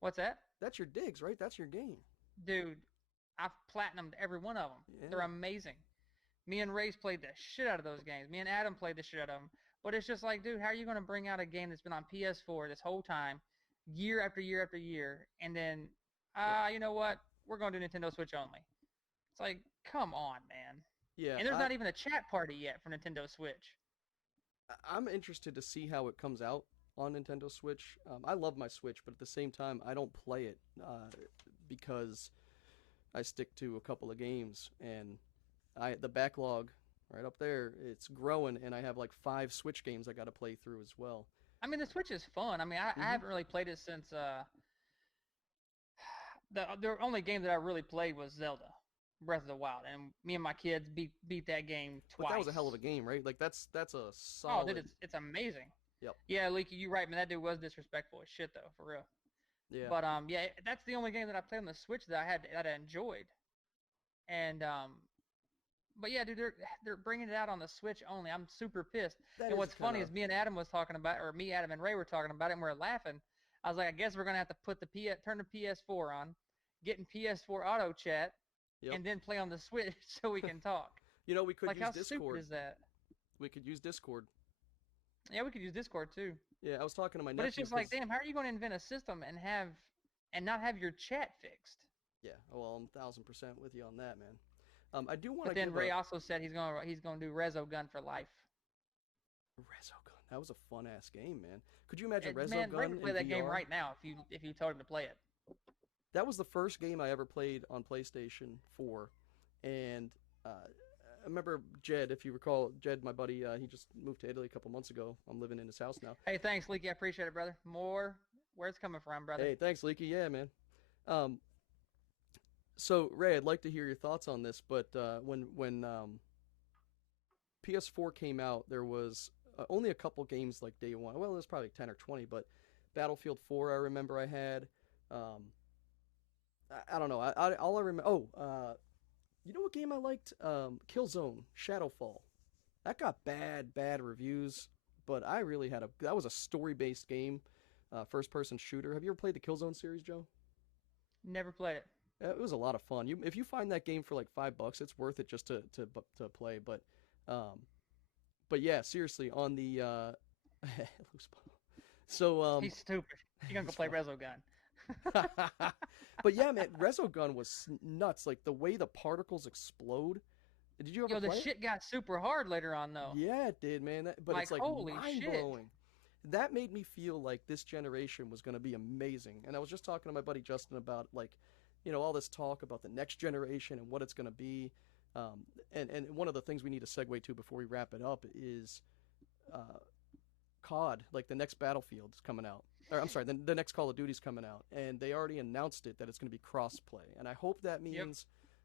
What's that? That's your digs, right? That's your game. Dude, I've platinumed every one of them. They're Yeah. amazing. Me and Ray's played the shit out of those games. Me and Adam played the shit out of them. But it's just like, dude, how are you going to bring out a game that's been on PS4 this whole time, year after year after year, and then, you know what? We're going to Nintendo Switch only. It's like, come on, man. Yeah. And there's not even a chat party yet for Nintendo Switch. I'm interested to see how it comes out on Nintendo Switch. I love my Switch, but at the same time, I don't play it because I stick to a couple of games, and the backlog right up there, it's growing, and I have like 5 Switch games I got to play through as well. I mean, the Switch is fun. I mean, I Hmm. haven't really played it since the only game that I really played was Zelda Breath of the Wild, and me and my kids beat that game But that was a hell of twice. a game, right? Like that's a Oh, dude, solid. it's amazing. Yep. Yeah, Leaky, you right, man. That dude was disrespectful as shit though, for real. Yeah. But yeah, that's the only game that I played on the Switch that I enjoyed. And but yeah, dude, they're bringing it out on the Switch only. I'm super pissed. That And is what's kind funny of. is me and Adam was talking about, or me, Adam, and Ray were talking about it, and we are laughing. I was like, I guess we're gonna have to put turn the PS4 on, get in PS4 auto chat, Yep. and then play on the Switch so we can talk. We could Like, use how stupid Discord. is that? We could use Discord. Yeah, we could use Discord too. Yeah, I was talking to my But it's nephew just like, because damn, how are you going to invent a system and not have your chat fixed? yeah, well, I'm 1,000% with you on that, man. I do want But to then give Ray a also said he's gonna do Rezo Gun for life. Resogun. That was a fun ass game, man. Could you imagine Man, Ray Resogun would play in that game VR? right now if you told him to play it. That was the first game I ever played on PlayStation 4, and I remember Jed, if you recall, Jed, my buddy, he just moved to Italy a couple months ago. I'm living in his house now. Hey, thanks, Leaky. I appreciate it, brother. More where it's coming from, brother. Hey, thanks, Leaky. Yeah, man. Um, so Ray, I'd like to hear your thoughts on this, but when PS4 came out, there was only a couple games like day one. Well, it was probably 10 or 20, but Battlefield 4, I remember I had. Um, I don't know. All I remember. Oh, you know what game I liked? Killzone Shadowfall. That got bad reviews, but I really had a. That was a story based game, first person shooter. Have you ever played the Killzone series, Joe? Never played it. It was a lot of fun. If you find that game for like $5, it's worth it just to play. Um, but yeah, seriously, on the loose ball. So He's stupid. You gonna go it's play fun. Rezo Gun? But yeah, man, Resogun was nuts. Like the way the particles explode. Did you ever Yo, the play it? shit got super hard later on though. Yeah, it did, man. But Like, it's like holy mind shit. blowing. That made me feel like this generation was going to be amazing. And I was just talking to my buddy Justin about like, all this talk about the next generation and what it's going to be. And one of the things we need to segue to before we wrap it up is uh, COD, like the next Battlefield's coming out. Or I'm sorry, the next Call of Duty's coming out, and they already announced it that it's going to be cross-play. And I hope that Yep. means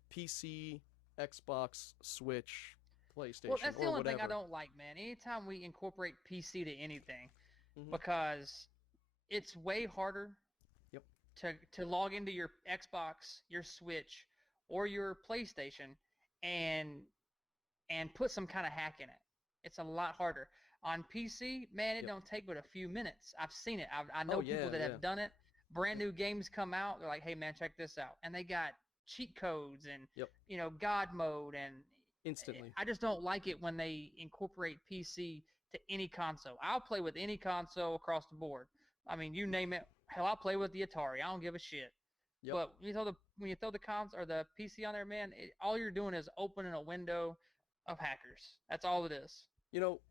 PC, Xbox, Switch, Well, PlayStation, that's the or only thing I whatever. don't like, man. Anytime we incorporate PC to anything, Hmm. because it's way harder Yep. to log into your Xbox, your Switch, or your PlayStation and put some kind of hack in it. It's a lot harder. On PC, man, it Yep. don't take but a few minutes. I've seen it. I Oh know people yeah, that yeah. have done it. Brand new games come out, they're like, "Hey, man, check this out," and they got cheat codes and Yep. God mode, and Instantly. I just don't like it when they incorporate PC to any console. I'll play with any console across the board. I mean, you name it. Hell, I'll play with the Atari. I don't give a shit. Yep. But when you throw the cons or the PC on there, man, all you're doing is opening a window of hackers. That's all it is. You know,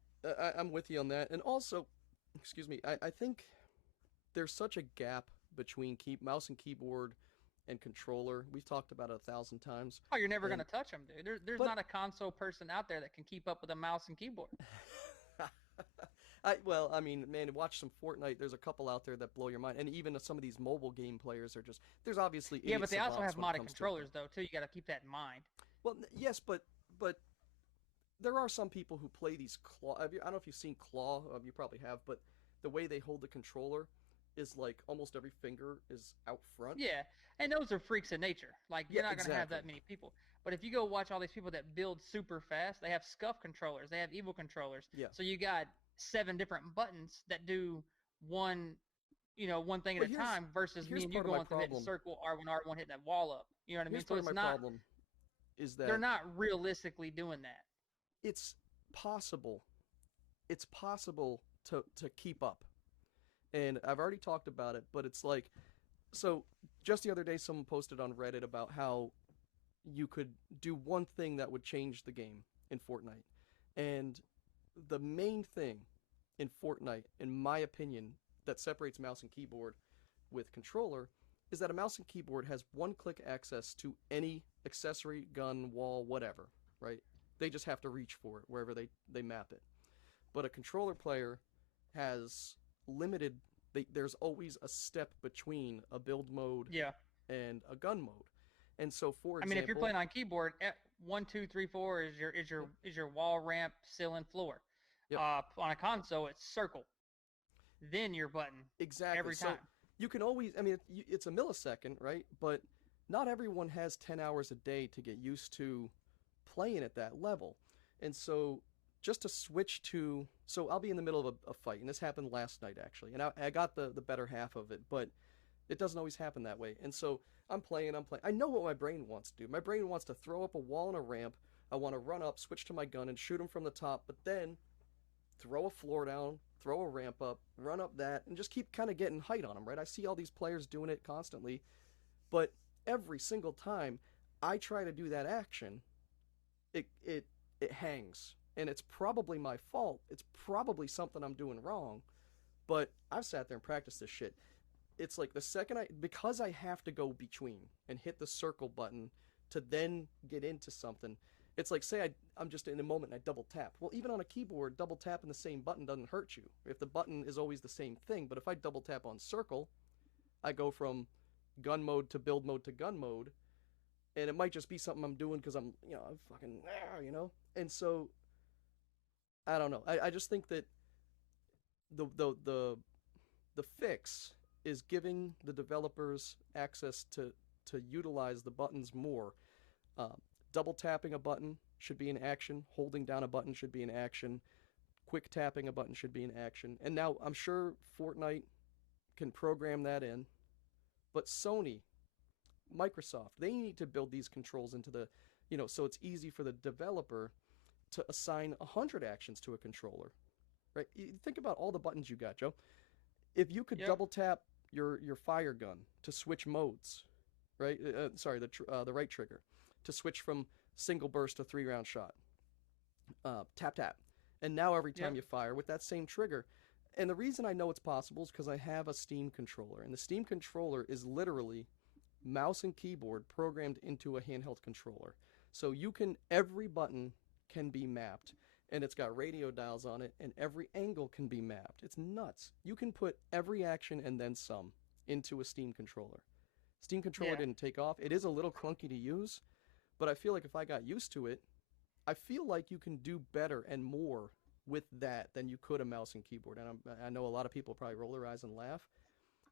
I'm with you on that. And also, excuse me, I think there's such a gap between mouse and keyboard and controller. We've talked about it 1,000 times. Oh, you're never And gonna touch them, dude. There's but not a console person out there that can keep up with a mouse and keyboard. I mean, man, watch some Fortnite. There's a couple out there that blow your mind, and even some of these mobile game players are just. There's obviously Yeah, idiot but they also savants have when it modded comes to it, controllers though too. You got to keep that in mind. well, yes, but there are some people who play these claw. I don't know if you've seen Claw. You probably have, but the way they hold the controller is like almost every finger is out front. Yeah, and those are freaks of nature. Like Yeah, you're not gonna have exactly. that many people. But if you go watch all these people that build super fast, they have scuff controllers, they have evil controllers. Yeah, So you got 7 different buttons that do one, one thing at but a time versus me here's and you part of my going through hitting problem. circle R1 hitting that wall up. You know what I Here's mean? So part of it's my not problem is they're that not realistically doing that. it's possible. It's possible to keep up, and I've already talked about it. But it's like so. Just the other day, someone posted on Reddit about how you could do one thing that would change the game in Fortnite. And the main thing in Fortnite, in my opinion, that separates mouse and keyboard with controller is that a mouse and keyboard has one click access to any accessory, gun, wall, whatever, right? They just have to reach for it wherever they map it. But a controller player has limited, there's always a step between a build mode Yeah. and a gun mode. And so, for I mean, if you're example, playing on keyboard, 1, 2, 3, 4 is your yep, wall ramp, ceiling, floor. yep, On a console, it's circle. then your button Exactly. every So time. you can always, I mean, it's a millisecond, right? But not everyone has 10 hours a day to get used to playing at that level. And so just to switch to, so I'll be in the middle of a fight, and this happened last night actually, and I got the better half of it, but it doesn't always happen that way. And so I'm playing. I know what my brain wants to do. My brain wants to throw up a wall and a ramp. I want to run up, switch to my gun, and shoot him from the top, but then throw a floor down, throw a ramp up, run up that, and just keep kind of getting height on them, right? I see all these players doing it constantly, but every single time I try to do that action, it hangs. And it's probably my fault. It's probably something I'm doing wrong, but I've sat there and practiced this shit. It's like the second because I have to go between and hit the circle button to then get into something. It's like, say I'm just in a moment and I double tap. Well, even on a keyboard, double tapping the same button doesn't hurt you if the button is always the same thing. But if I double tap on circle, I go from gun mode to build mode to gun mode, and it might just be something I'm doing because I'm fucking, and so I don't know. I just think that the fix is giving the developers access to utilize the buttons more. Uh, Double tapping a button should be an action. Holding down a button should be an action. Quick tapping a button should be an action. And now I'm sure Fortnite can program that in, but Sony, Microsoft, they need to build these controls into so it's easy for the developer to assign 100 actions to a controller, right? You think about all the buttons you got, Joe. If you could Yep. double tap your fire gun to switch modes, right? Sorry, the right trigger to switch from single burst to 3 round shot. Tap tap, and now every time Yep. you fire with that same trigger. And the reason I know it's possible is because I have a Steam controller, and the Steam controller is literally mouse and keyboard programmed into a handheld controller. So every button can be mapped, and it's got radio dials on it, and every angle can be mapped. It's nuts. You can put every action and then some into a Steam controller. Steam controller Yeah. didn't take off. It is a little clunky to use, but I feel like if I got used to it, I feel like you can do better and more with that than you could a mouse and keyboard. And I know a lot of people probably roll their eyes and laugh,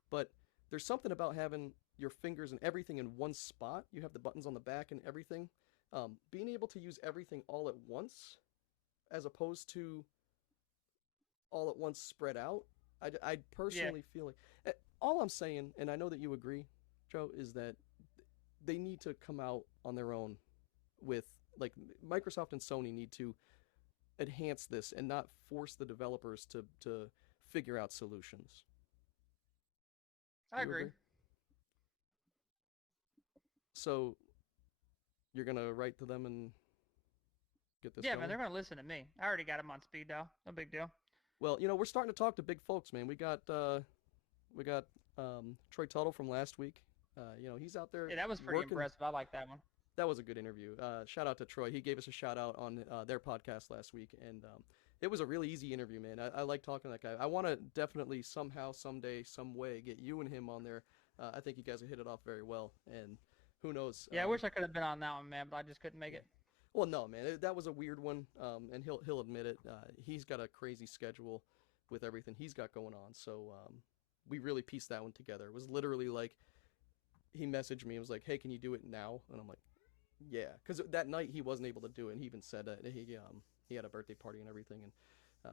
but there's something about having your fingers and everything in one spot. You have the buttons on the back and everything. Being able to use everything all at once, as opposed to all at once spread out. I Yeah. personally feel like all I'm saying, and I know that you agree, Joe, is that they need to come out on their own with, like, Microsoft and Sony need to enhance this and not force the developers to figure out solutions. I Do you agree. agree? So you're gonna write to them and get this Yeah, man, going? they're gonna listen to me. I already got them on speed dial. No big deal. Well, we're starting to talk to big folks, man. We got Troy Tuttle from last week. He's out there Yeah, that was pretty working. impressive. I like that one. That was a good interview. Shout out to Troy. He gave us a shout out on their podcast last week, and it was a really easy interview, man. I like talking to that guy. I want to definitely somehow, someday, some way get you and him on there. I think you guys will hit it off very well, and who knows? Yeah, I wish I could have been on that one, man, but I just couldn't make Yeah. it. Well, no, man, that was a weird one, and he'll admit it. He's got a crazy schedule with everything he's got going on, so we really pieced that one together. It was literally like he messaged me and was like, "Hey, can you do it now?" And I'm like, "Yeah," because that night he wasn't able to do it, and he even said that he had a birthday party and everything, and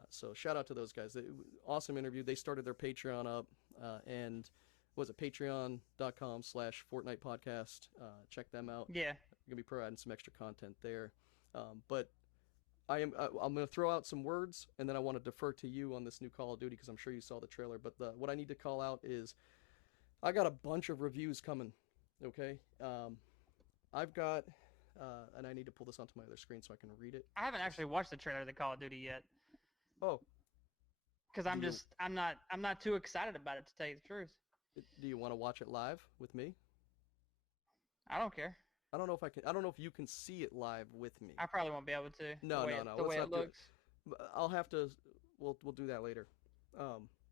so shout out to those guys. Awesome interview. They started their Patreon up, and was it patreon.com/Fortnite podcast. Check them out. Yeah. Gonna be providing some extra content there. But I'm gonna throw out some words, and then I want to defer to you on this new Call of Duty because I'm sure you saw the trailer. But what I need to call out is I got a bunch of reviews coming. Okay, I've got, and I need to pull this onto my other screen so I can read it. I haven't actually watched the trailer of the Call of Duty yet Oh, because do you I'm not too excited about it to tell you the truth. do you want to watch it live with me? I don't care. I don't know if I can. I don't know if you can see it live with me. I probably won't be able to. No, no, no. The Let's way not it do it. looks. I'll have to. We'll do that later.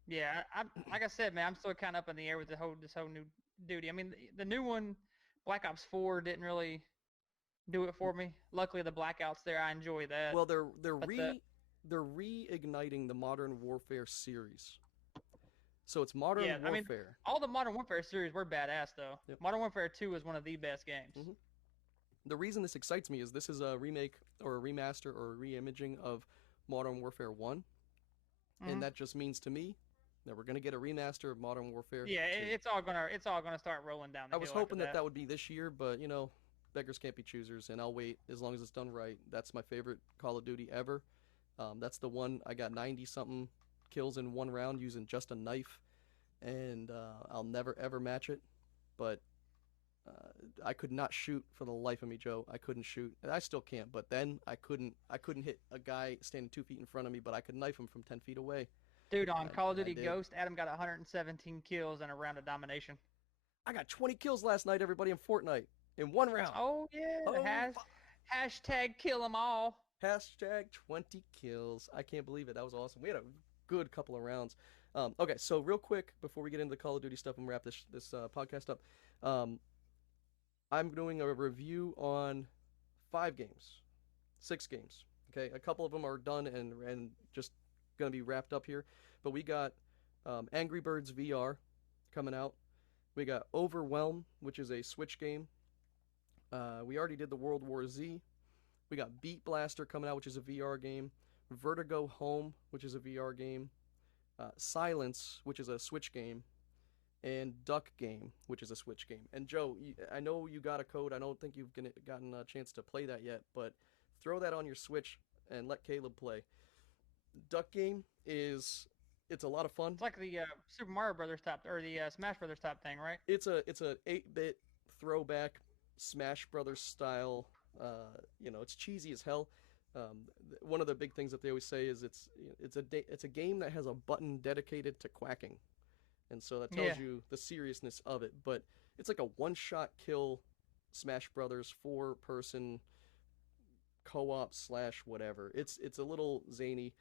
Yeah, I like I said, man, I'm still kind of up in the air with this whole new duty. I mean, the new one, Black Ops 4, didn't really do it for me. Luckily, the Blackouts there, I enjoy that. Well, they're But reigniting the Modern Warfare series, So it's Modern Yeah, I mean, Warfare. all the Modern Warfare series were badass though. Yep. Modern Warfare 2 is one of the best games. hmm The reason this excites me is this is a remake or a remaster or a reimaging of Modern Warfare 1, and Hmm. that just means to me that we're going to get a remaster of Modern Warfare Yeah, 2. it's all gonna start rolling down I the was hill after hoping that that. that would be this year, but beggars can't be choosers, and I'll wait as long as it's done right. That's my favorite Call of Duty ever. That's the one I got 90 something kills in one round using just a knife, and I'll never ever match it. But I could not shoot for the life of me, Joe. I couldn't shoot. And I still can't, but then I couldn't. I couldn't hit a guy standing 2 feet in front of me, but I could knife him from 10 feet away, Dude, on Call of and I Duty did. Ghost, Adam got 117 kills in a round of domination. I got 20 kills last night, everybody, in Fortnite in one round. Oh yeah, Oh, hashtag kill 'em all. hashtag 20 kills. I can't believe it. That was awesome. We had a good couple of rounds. Okay, so real quick before we get into the Call of Duty stuff and wrap this podcast up, um, I'm doing a review on 5 games, 6 games. Okay, a couple of them are done and just gonna be wrapped up here. But we got Angry Birds VR coming out. We got Overwhelm, which is a Switch game. We already did the World War Z. We got Beat Blaster coming out, which is a VR game. Vertigo Home, which is a VR game. Silence, which is a Switch game. And Duck Game, which is a Switch game. And Joe, I know you got a code. I don't think you've gotten a chance to play that yet, but throw that on your Switch and let Caleb play. Duck Game is it's a lot of fun. It's like the Super Mario Brothers type or the Smash Brothers type thing, right? It's a 8-bit throwback Smash Brothers style. It's cheesy as hell. One of the big things that they always say is it's a game that has a button dedicated to quacking, and so that Yeah. tells you the seriousness of it. But it's like a one-shot kill Smash Brothers 4-person co-op slash whatever. It's a little zany.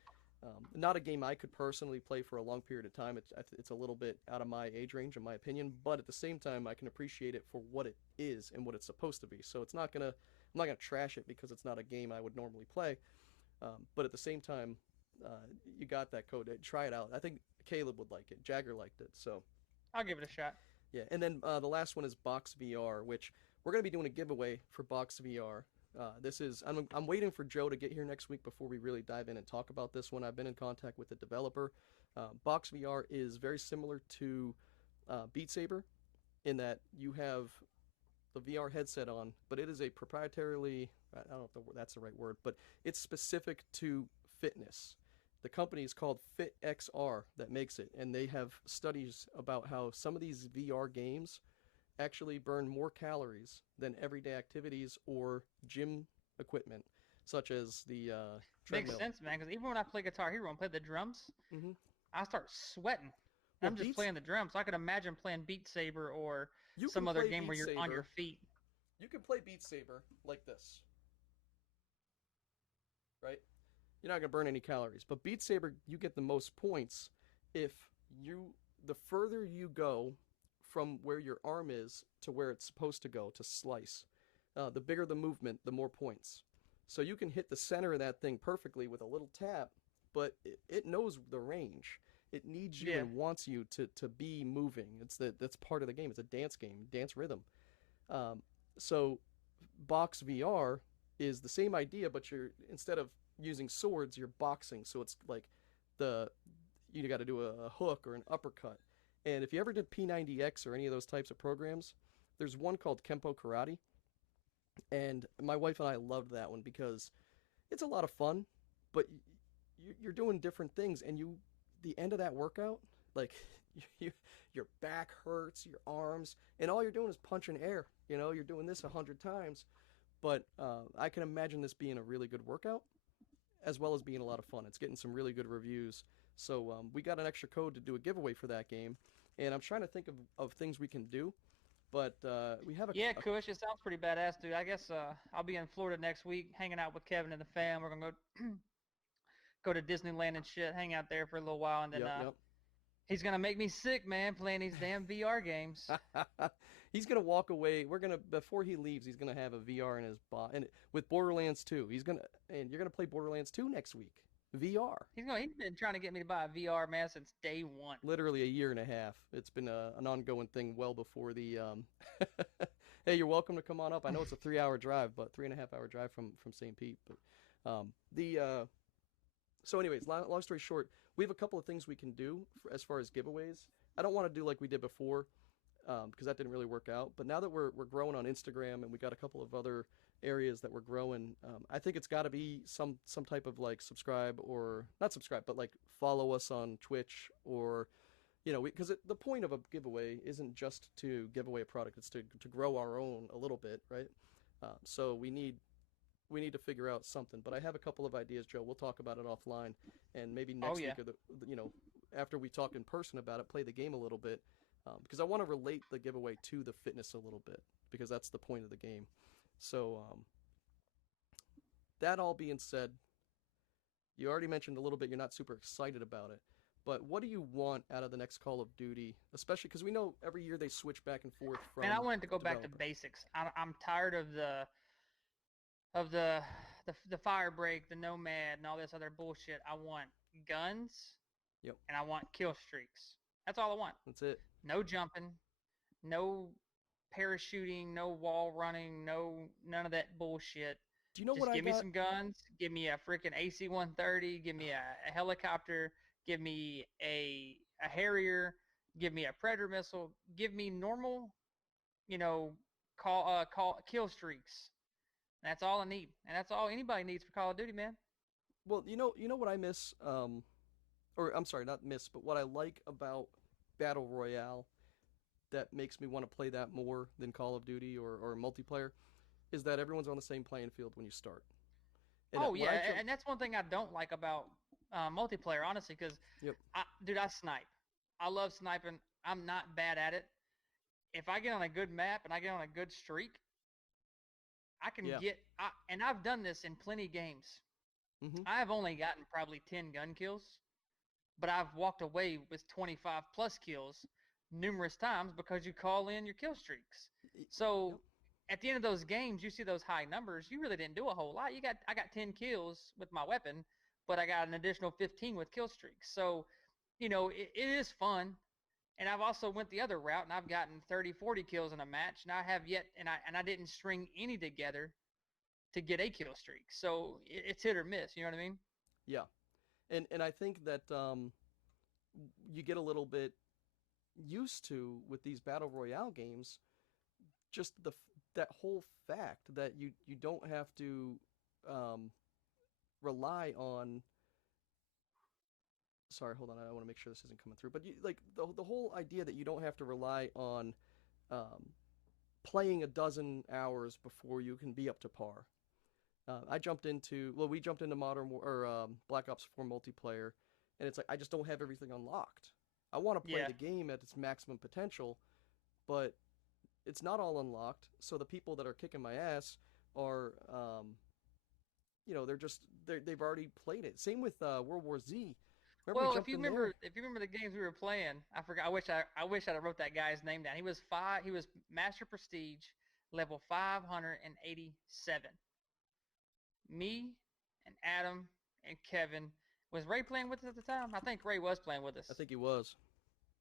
Not a game I could personally play for a long period of time. It's a little bit out of my age range, in my opinion. But at the same time, I can appreciate it for what it is and what it's supposed to be. So I'm not gonna trash it because it's not a game I would normally play. But at the same time, you got that code. Try it out. I think Caleb would like it. Jagger liked it. So I'll give it a shot. yeah. And then the last one is Box VR, which we're gonna be doing a giveaway for Box VR. I'm waiting for Joe to get here next week before we really dive in and talk about this one. I've been in contact with the developer. Box VR is very similar to Beat Saber in that you have the VR headset on, but it is a proprietarily, I don't know if that's the right word, but it's specific to fitness. The company is called FitXR that makes it, and they have studies about how some of these VR games actually burn more calories than everyday activities or gym equipment, such as the Makes treadmill. sense, man. Because even when I play Guitar Hero and play the drums, hmm I start sweating. Well, I'm just playing the drums. So I could imagine playing Beat Saber or you can some other play game where Beat you're on your Saber. feet. You can play Beat Saber like this, right? You're not gonna burn any calories. But Beat Saber, you get the most points if you the further you go from where your arm is to where it's supposed to go to slice. The bigger the movement, the more points. So you can hit the center of that thing perfectly with a little tap, but it knows the range. It needs you Yeah. and wants you to be moving. That's part of the game. It's a dance game, dance rhythm. Um, so Box VR is the same idea, but you're instead of using swords, you're boxing. So it's like the you got to do a hook or an uppercut. And if you ever did P90X or any of those types of programs, there's one called Kempo Karate, and my wife and I loved that one because it's a lot of fun, but you're doing different things, and the end of that workout, like you, your back hurts, your arms, and all you're doing is punching air. You're doing this 100 times, but I can imagine this being a really good workout as well as being a lot of fun. It's getting some really good reviews. So we got an extra code to do a giveaway for that game, and I'm trying to think of things we can do. But we have Yeah, Kush, it sounds pretty badass, dude. I guess I'll be in Florida next week, hanging out with Kevin and the fam. We're gonna go to Disneyland and shit, hang out there for a little while, and then yep. he's gonna make me sick, man, playing these damn VR games. He's gonna walk away. We're gonna before he leaves, he's gonna have a VR in his body, and with Borderlands 2, and you're gonna play Borderlands 2 next week. VR. He's been trying to get me to buy a VR, man, since day one. Literally a year and a half. It's been an ongoing thing well before the. Hey, you're welcome to come on up. I know it's a 3 hour drive, but 3.5 hour drive from St. Pete. But the so, anyways, long story short, we have a couple of things we can do as far as giveaways. I don't want to do like we did before, because that didn't really work out. But now that we're growing on Instagram and we got a couple of other areas that we're growing, I think it's got to be some type of like subscribe or not subscribe, but like follow us on Twitch or because the point of a giveaway isn't just to give away a product; it's to grow our own a little bit, right? So we need to figure out something. But I have a couple of ideas, Joe. We'll talk about it offline, and maybe Oh next yeah. week or after we talk in person about it, play the game a little bit, because I want to relate the giveaway to the fitness a little bit because that's the point of the game. So that all being said, you already mentioned a little bit you're not super excited about it. But what do you want out of the next Call of Duty, especially because we know every year they switch back and forth Man, I from wanted to go back to developer? basics. I'm tired of of the the fire break, the nomad, and all this other bullshit. I want guns Yep, and I want kill streaks. That's all I want. that's it. No jumping, no parachuting, no wall running, no none of that bullshit. Do you know what Just I give me got? some guns, give me a freaking AC-130, give me a helicopter, give me a Harrier, give me a Predator missile, give me normal, you know, call kill streaks. That's all I need, and that's all anybody needs for Call of Duty, man. Well, you know what I miss, or I'm sorry, not miss, but what I like about Battle Royale that makes me want to play that more than Call of Duty or multiplayer is that everyone's on the same playing field when you start. And Oh when yeah, I jump, and that's one thing I don't like about multiplayer, honestly, because yep, dude, I snipe. I love sniping. I'm not bad at it. If I get on a good map and I get on a good streak, I can yeah, get. And I've done this in plenty of games. mm-hmm, I have only gotten probably 10 gun kills, but I've walked away with 25 plus kills numerous times because you call in your kill streaks. yep, So at the end of those games, you see those high numbers. You really didn't do a whole lot. I got 10 kills with my weapon, but I got an additional 15 with kill streaks. So, it is fun. And I've also went the other route and I've gotten 30, 40 kills in a match, and I have yet and I didn't string any together to get a kill streak. So it's hit or miss. You know what I mean? yeah. And I think that you get a little bit used to with these battle royale games just that whole fact that you don't have to um, rely on. Sorry, hold on. I want to make sure this isn't coming through. But like the whole idea that you don't have to rely on um, playing a dozen hours before you can be up to par. We jumped into Black Ops 4 multiplayer, and it's like I just don't have everything unlocked. I want to play Yeah. the game at its maximum potential, but it's not all unlocked. So the people that are kicking my ass are, they've already played it. Same with World War Z. Remember we Well, jumped in there? if you remember the games we were playing, I forgot. I wish I'd have wrote that guy's name down. He was five. He was Master Prestige, level 587. Me and Adam and Kevin. Was Ray playing with us at the time? I think Ray was playing with I us. think he was.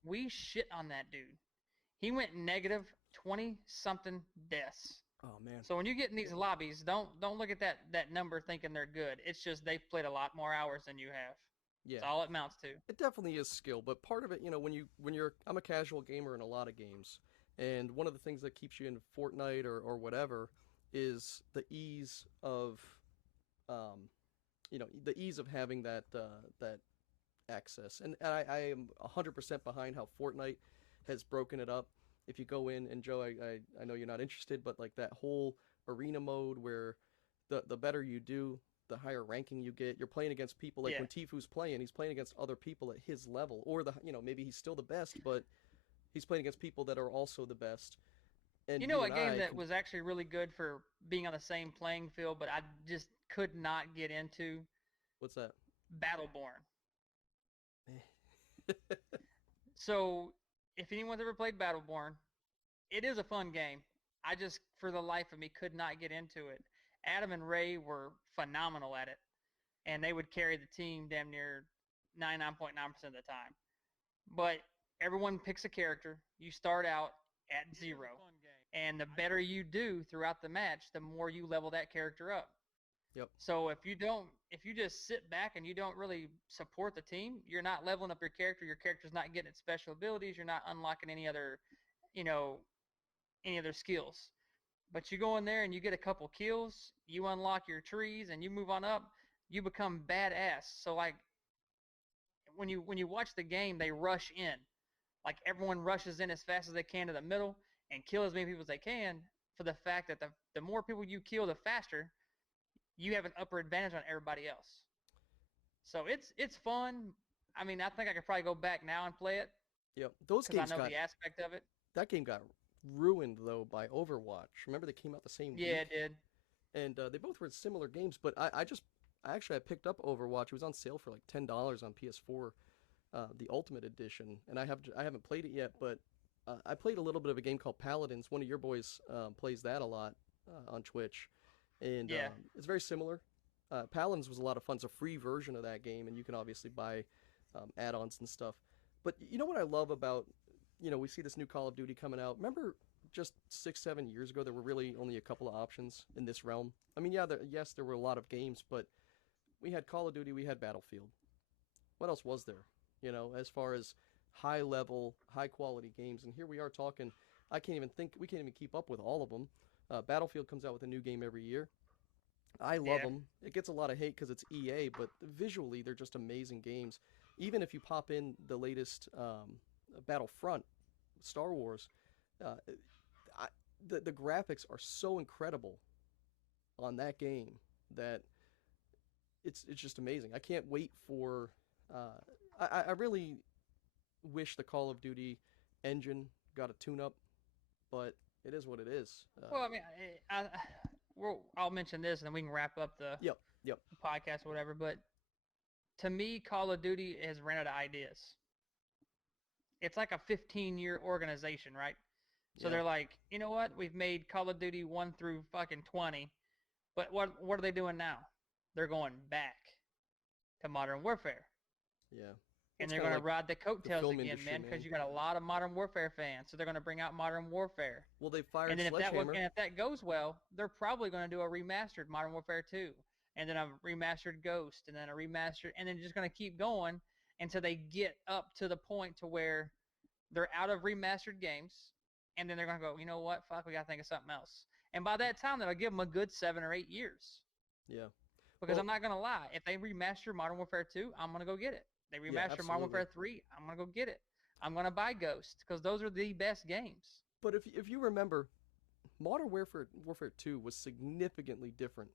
We shit on that dude. He went negative 20 something deaths. Oh man, So when you get in these lobbies, don't look at that number thinking they're good. It's just they've played a lot more hours than you have. yeah. That's all it amounts to. It definitely is skill, but part of it, I'm a casual gamer in a lot of games, and one of the things that keeps you in Fortnite or whatever is um, the ease of having that access. And I am 100% behind how Fortnite has broken it up. If you go in, and Joe, I know you're not interested, but like that whole arena mode where the better you do, the higher ranking you get. You're playing against people like Yeah. when Tifu's playing, he's playing against other people at his level, or maybe he's still the best, but he's playing against people that are also the best. And You know you a and game I that can. was actually really good for being on the same playing field, but I just could not get into? What's that? Battleborn. So if anyone's ever played Battleborn, it is a fun game. I just, for the life of me, could not get into it. Adam and Ray were phenomenal at it. and they would carry the team damn near 99.9% of the time. But everyone picks a character. You start out at zero, and the better you do throughout the match, the more you level that character up. Yep. So if you just sit back and you don't really support the team, you're not leveling up your character. Your character's not getting its special abilities. You're not unlocking any other, you know, any other skills. But you go in there and you get a couple kills, you unlock your trees, and you move on up. You become badass. So like when you watch the game, they rush in. Like everyone rushes in as fast as they can to the middle and kill as many people as they can. For the fact that the more people you kill, the faster you have an upper advantage on everybody else. So it's fun. I mean, I think I could probably go back now and play it Yep. Those because I games know got the aspect of it. that game got ruined though by Overwatch. Remember they came out the same Yeah, week, it did. and they both were similar games. But I actually I picked up Overwatch. It was on sale for like $10 on PS4, the Ultimate Edition, and I haven't played it yet, but I played a little bit of a game called Paladins. One of your boys plays that a lot on Twitch, and Yeah. it's very similar. Paladins was a lot of fun. It's a free version of that game, and you can obviously buy add-ons and stuff. But you know what I love about, we see this new Call of Duty coming out. Remember just 6, 7 years ago, there were really only a couple of options in this realm. I mean, yeah, yes, there were a lot of games, but we had Call of Duty, we had Battlefield. What else was there? As far as high level, high quality games, and here we are talking. We can't even keep up with all of them. Battlefield comes out with a new game every year. I love Yeah. them. It gets a lot of hate because it's EA, but visually they're just amazing games. Even if you pop in the latest Battlefront, Star Wars, uh, I, the graphics are so incredible on that game that it's just amazing. I can't wait for. I really wish the Call of Duty engine got a tune-up, but it is what it is. Well, I mean, I'll mention this and then we can wrap up the Yep, yep, podcast or whatever. But to me, Call of Duty has ran out of ideas. It's like a 15-year organization, right? So yeah. they're like, you know what? We've made Call of Duty 1 through fucking 20, but what are they doing now? They're going back to Modern Warfare. Yeah. Well, And it's they're kind of going to like ride the the coattails film again, industry, man, because man. you got a lot of Modern Warfare fans. So they're going to bring out Modern Warfare. Well, they And fired then Sledgehammer. if that goes well, they're probably going to do a remastered Modern Warfare 2, and then a remastered Ghost, and then a remastered, and then just going to keep going until they get up to the point to where they're out of remastered games, and then they're going to go, you know what, fuck, we got to think of something else. And by that time, that'll give them a good 7 or 8 years. Yeah. Because I'm Well, not going to lie, if they remaster Modern Warfare 2, I'm going to go get it. They yeah, remaster Modern absolutely. Warfare 3, I'm going to go get it. I'm going to buy Ghost because those are the best games. But if you remember, Modern Warfare 2 was significantly different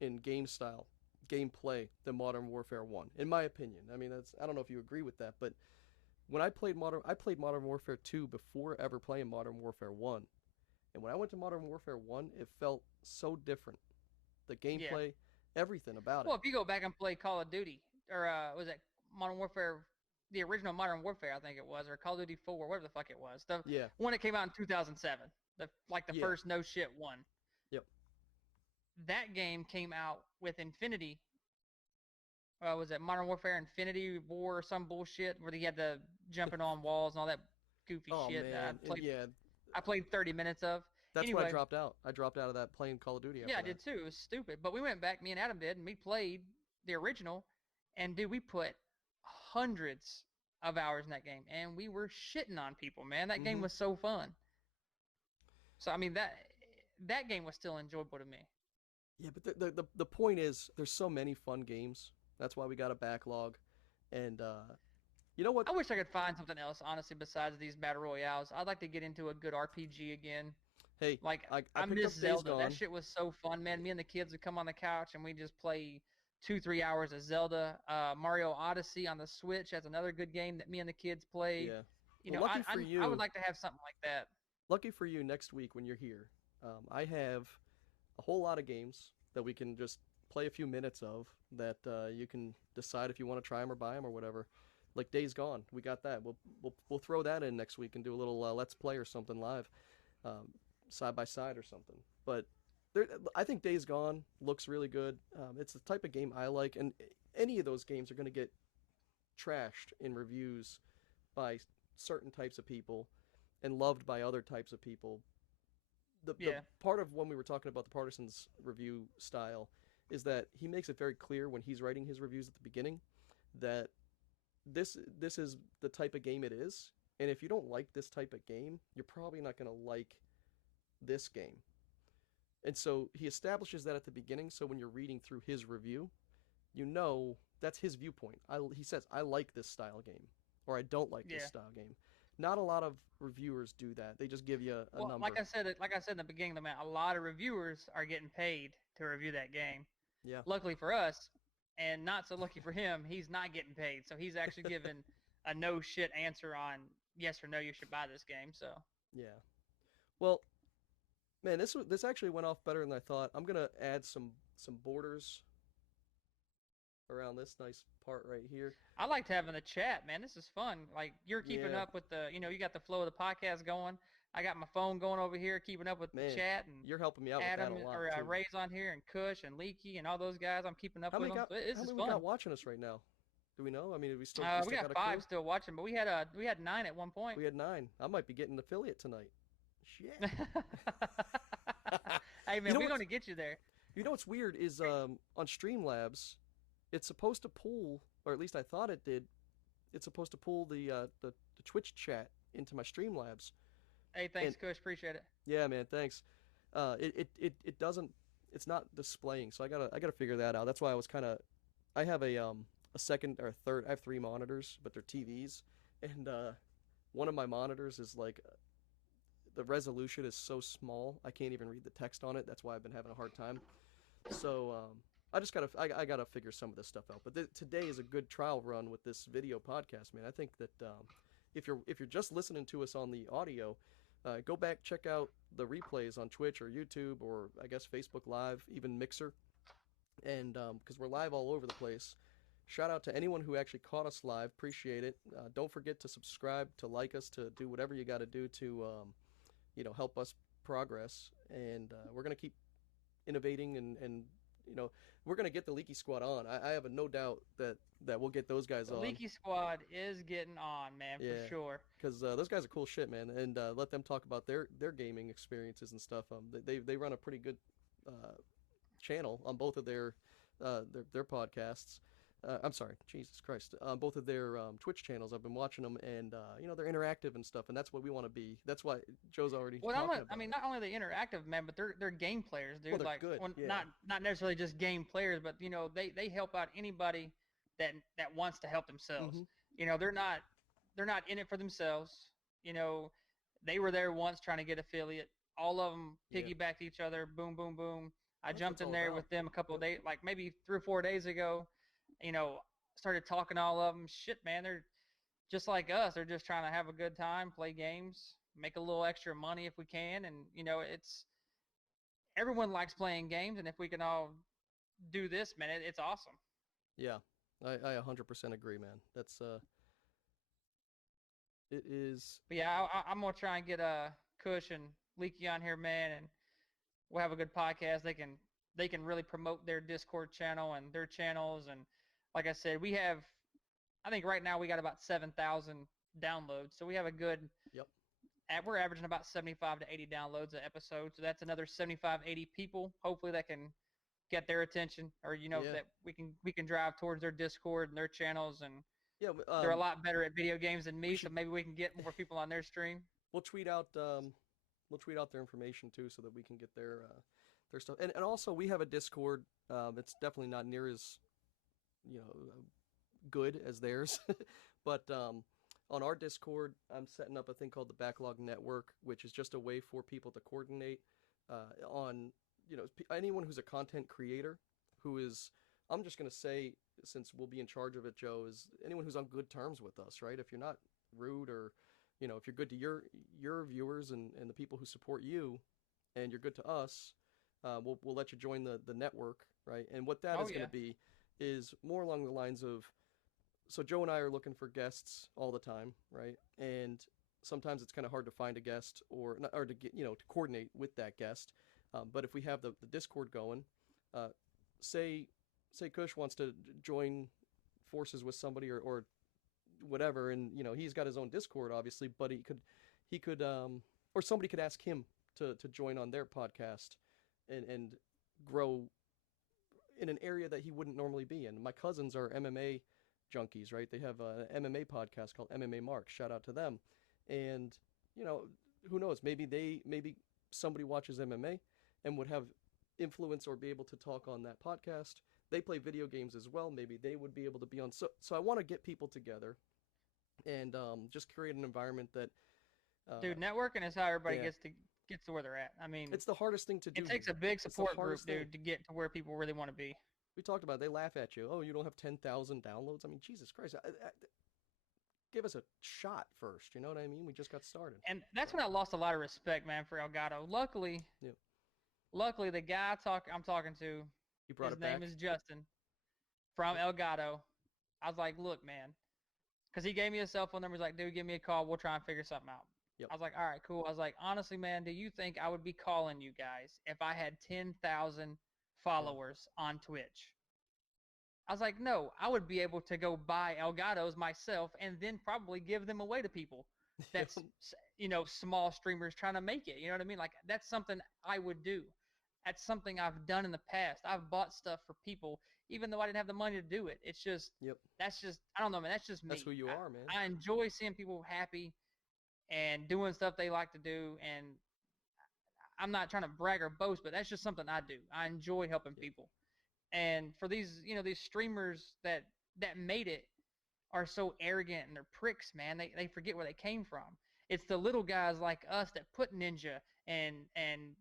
in game style, gameplay than Modern Warfare 1, in my opinion. I mean, I don't know if you agree with that, but when I played Modern Warfare 2 before ever playing Modern Warfare 1. And when I went to Modern Warfare 1, it felt so different. The Yeah. gameplay, everything about it. Well, if you go back and play Call of Duty, or was it Modern Warfare, the original Modern Warfare, I think it was, or Call of Duty 4, whatever the fuck it was, the Yeah. one that came out in 2007, the Yeah. first no shit one. Yep. That game came out with Infinity. Was it Modern Warfare Infinity War or some bullshit where he had the jumping on walls and all that goofy Oh shit that man. And yeah, I played 30 minutes of. that's why I Anyway, dropped out. I dropped out of that playing Call of Duty yeah, after I that. did too. It was stupid. But we went back, me and Adam did, and we played the original. And dude, we put hundreds of hours in that game, and we were shitting on people, man. That game Mhm. was so fun. So I mean that game was still enjoyable to me. Yeah, but the point is there's so many fun games. That's why we got a backlog. And you know what? I wish I could find something else, honestly, besides these battle royales. I'd like to get into a good RPG again. Hey, Like I I picked miss up Days Zelda. That Gone. shit was so fun, man. Me and the kids would come on the couch and we just play 2 3 hours of Zelda. Mario Odyssey on the Switch. That's another good game that me and the kids played. Yeah. You Well, know, I would like to have something like that. lucky for you, next week when you're here, I have a whole lot of games that we can just play a few minutes of that you can decide if you want to try them or buy them or whatever. Like Days Gone, we got that. We'll throw that in next week and do a little let's play or something live, um, side by side or something. But there, I think Days Gone looks really good. It's the type of game I like, and any of those games are going to get trashed in reviews by certain types of people and loved by other types of people. The Yeah, part of when we were talking about the Partisans review style is that he makes it very clear when he's writing his reviews at the beginning that this is the type of game it is, and if you don't like this type of game, you're probably not going to like this game. And so he establishes that at the beginning, so when you're reading through his review, you know that's his viewpoint. He says I like this style game, or I don't like this yeah. style game. Not a lot of reviewers do that. They just give you a Well, number. like I said in the beginning, man, a lot of reviewers are getting paid to review that game. Yeah, Luckily for us, and not so lucky for him, he's not getting paid. So he's actually given a no shit answer on yes or no, you should buy this game. So yeah. Well, man, this actually went off better than I thought. I'm gonna add some borders around this nice part right here. I liked having the chat, man. This is fun. Like you're keeping Yeah, up with the, you got the flow of the podcast going. I got my phone going over here, keeping up with the man, chat and you're helping me out with that Adam a lot or too. Ray's on here and Kush and Leaky and all those guys. I'm keeping up with them. So this How is many we fun. got watching us right now? Do we know? I mean, we We still got got a five crew? still watching, but we had 9 at one point. We had 9. I might be getting an affiliate tonight. Shit. Hey You man, know we're what's gonna get you there. you know what's weird is on Streamlabs, it's supposed to pull, or at least I thought it did. It's supposed to pull the Twitch chat into my Streamlabs. Hey, And thanks, Kush. Appreciate it. yeah, man, thanks. It doesn't. It's not displaying, so I gotta figure that out. That's why I was kind of. I have a second or a third. I have 3 monitors, but they're TVs, and one of my monitors is like the resolution is so small I can't even read the text on it. That's why I've been having a hard time. So I gotta figure some of this stuff out. But today is a good trial run with this video podcast, man. I think that if you're just listening to us on the audio, go back, check out the replays on Twitch or YouTube or I guess Facebook Live, even Mixer, and because we're live all over the place. Shout out to anyone who actually caught us live. Appreciate it. Don't forget to subscribe, to like us, to do whatever you got to do to help us progress. And we're gonna keep innovating and you know we're gonna get the Leaky Squad on. I have a no doubt that we'll get those guys The on. Leaky Squad is getting on, man, for Yeah, sure. because those guys are cool shit, man, and let them talk about their gaming experiences and stuff. They run a pretty good channel on both of their podcasts. I'm sorry, Jesus Christ. Both of their Twitch channels. I've been watching them, and they're interactive and stuff, and that's what we want to be. That's why Joe's already Well, talking I about mean, it. not only the interactive, man, but they're game players, Well, dude. they're Like, good. well, Yeah, not necessarily just game players, but they help out anybody that wants to help themselves. hmm They're not in it for themselves. You know, they were there once trying to get affiliate. All of them yeah. piggybacked each other. Boom, boom, boom. I That's what jumped it's in all there about. with them a couple of Yep. days, like maybe 3 or 4 days ago. You know, started talking to all of them. Shit, man, they're just like us. They're just trying to have a good time, play games, make a little extra money if we can, and it's everyone likes playing games, and if we can all do this, man, it's awesome. Yeah, I 100% agree, man. That's it is. But yeah, I'm gonna try and get Kush and Leaky on here, man, and we'll have a good podcast. They can really promote their Discord channel and their channels, and like I said, I think right now we got about 7,000 downloads, so we have a good. Yep. We're averaging about 75 to 80 downloads an episode, so that's another 75, 80 people. Hopefully that can get their attention, or Yeah. that we can drive towards their Discord and their channels, and Yeah. they're a lot better at video games than We me, so should. maybe we can get more people on their stream. We'll tweet out. We'll tweet out their information too, so that we can get their stuff. And also we have a Discord. It's definitely not near as you know good as theirs, but on our Discord, I'm setting up a thing called the Backlog Network, which is just a way for people to coordinate on anyone who's a content creator who is. I'm just gonna say, since we'll be in charge of it, Joe, is anyone who's on good terms with us, right? If you're not rude or if you're good to your viewers and the people who support you, and you're good to us, we'll let you join the network, right? And what that Oh is going yeah. to be is more along the lines of, so Joe and I are looking for guests all the time, right? And sometimes it's kind of hard to find a guest or to get to coordinate with that guest. But if we have the Discord going, uh, say say Kush wants to join forces with somebody or whatever, and he's got his own Discord obviously, but he could or somebody could ask him to join on their podcast and grow in an area that he wouldn't normally be in. My cousins are MMA junkies, right? They have an MMA podcast called MMA Mark. Shout out to them. And you know, who knows? Maybe somebody watches MMA and would have influence or be able to talk on that podcast. They play video games as well. Maybe they would be able to be on. So I want to get people together and just create an environment that Dude, networking is how everybody yeah, gets to where they're at. I mean, it's the hardest thing to do. it takes a big It's the support group, hardest thing. dude, to get to where people really want to be. We talked about it. They laugh at you. Oh, you don't have 10,000 downloads. I mean, Jesus Christ. Give us a shot first. You know what I mean? We just got started. And that's So, when I lost a lot of respect, man, for Elgato. yeah. Luckily, the guy I'm talking to, You brought his it back? name is Justin from Elgato. I was like, look, man, because he gave me his cell phone number. He's like, dude, give me a call. We'll try and figure something out. Yep. I was like, all right, cool. I was like, honestly, man, do you think I would be calling you guys if I had 10,000 Yeah. followers on Twitch? I was like, no, I would be able to go buy Elgatos myself and then probably give them away to people. That's, small streamers trying to make it. You know what I mean? Like, that's something I would do. That's something I've done in the past. I've bought stuff for people, even though I didn't have the money to do it. It's just, Yep. that's just, I don't know, man. That's just me. That's who you are, man. I enjoy seeing people happy and doing stuff they like to do. And I'm not trying to brag or boast, but that's just something I do. I enjoy helping Yep. people. And for these streamers that made it are so arrogant and they're pricks, man. They forget where they came from. It's the little guys like us that put Ninja and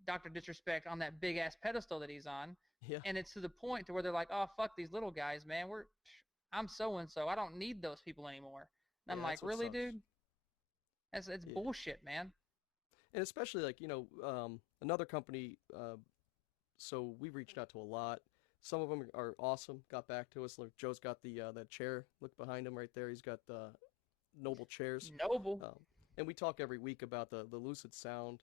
Dr. Disrespect on that big ass pedestal that he's on. Yeah. And it's to the point to where they're like, oh fuck these little guys, man. I'm so and so. I don't need those people anymore. And I'm Yeah. like, That's what really, sucks. dude? It's Yeah. bullshit, man. And especially like another company. So we reached out to a lot. Some of them are awesome. Got back to us. Like Joe's got the that chair. Look behind him right there. He's got the Noble chairs. Noble. And we talk every week about the Lucid Sound.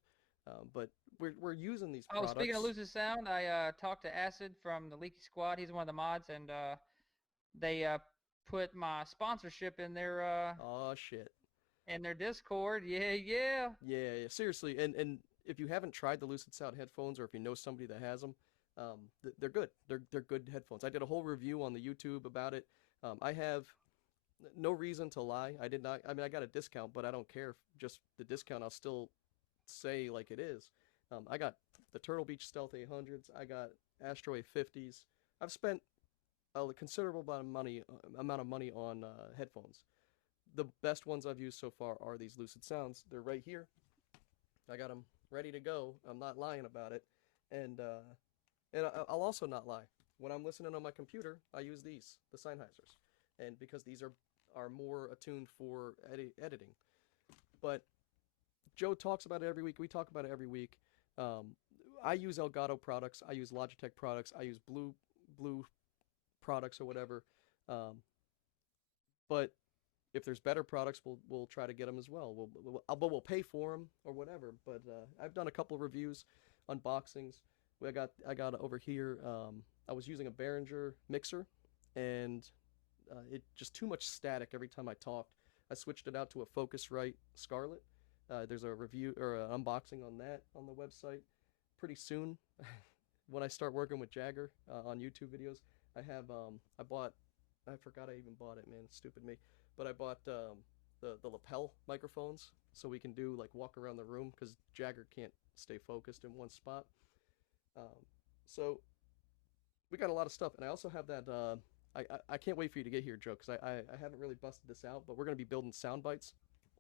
But we're using these Oh, products. speaking of Lucid Sound, I talked to Acid from the Leaky Squad. He's one of the mods, and they put my sponsorship Oh shit. in their Discord. Yeah, yeah. Yeah. Seriously. And if you haven't tried the Lucid Sound headphones, or if you know somebody that has them, they're good. They're good headphones. I did a whole review on the YouTube about it. I have no reason to lie. I did not. I mean, I got a discount, but I don't care. If just the discount, I'll still say like it is. I got the Turtle Beach Stealth 800s. I got Astro A50s. I've spent a considerable amount of money on headphones. The best ones I've used so far are these Lucid Sounds. They're right here. I got them ready to go. I'm not lying about it. And I'll also not lie. When I'm listening on my computer, I use these, the Sennheisers, and because these are more attuned for editing. But Joe talks about it every week. We talk about it every week. I use Elgato products. I use Logitech products. I use Blue products or whatever. But if there's better products, we'll try to get them as well. But we'll pay for them or whatever. But I've done a couple of reviews, unboxings. I got over here. I was using a Behringer mixer, and it just too much static every time I talked. I switched it out to a Focusrite Scarlett. There's a review or an unboxing on that on the website pretty soon. When I start working with Jagger on YouTube videos, I bought. I forgot I even bought it, man. Stupid me. But I bought the lapel microphones so we can do like walk around the room because Jagger can't stay focused in one spot. So we got a lot of stuff, and I also have that. I can't wait for you to get here, Joe, because I haven't really busted this out, but we're gonna be building sound bites.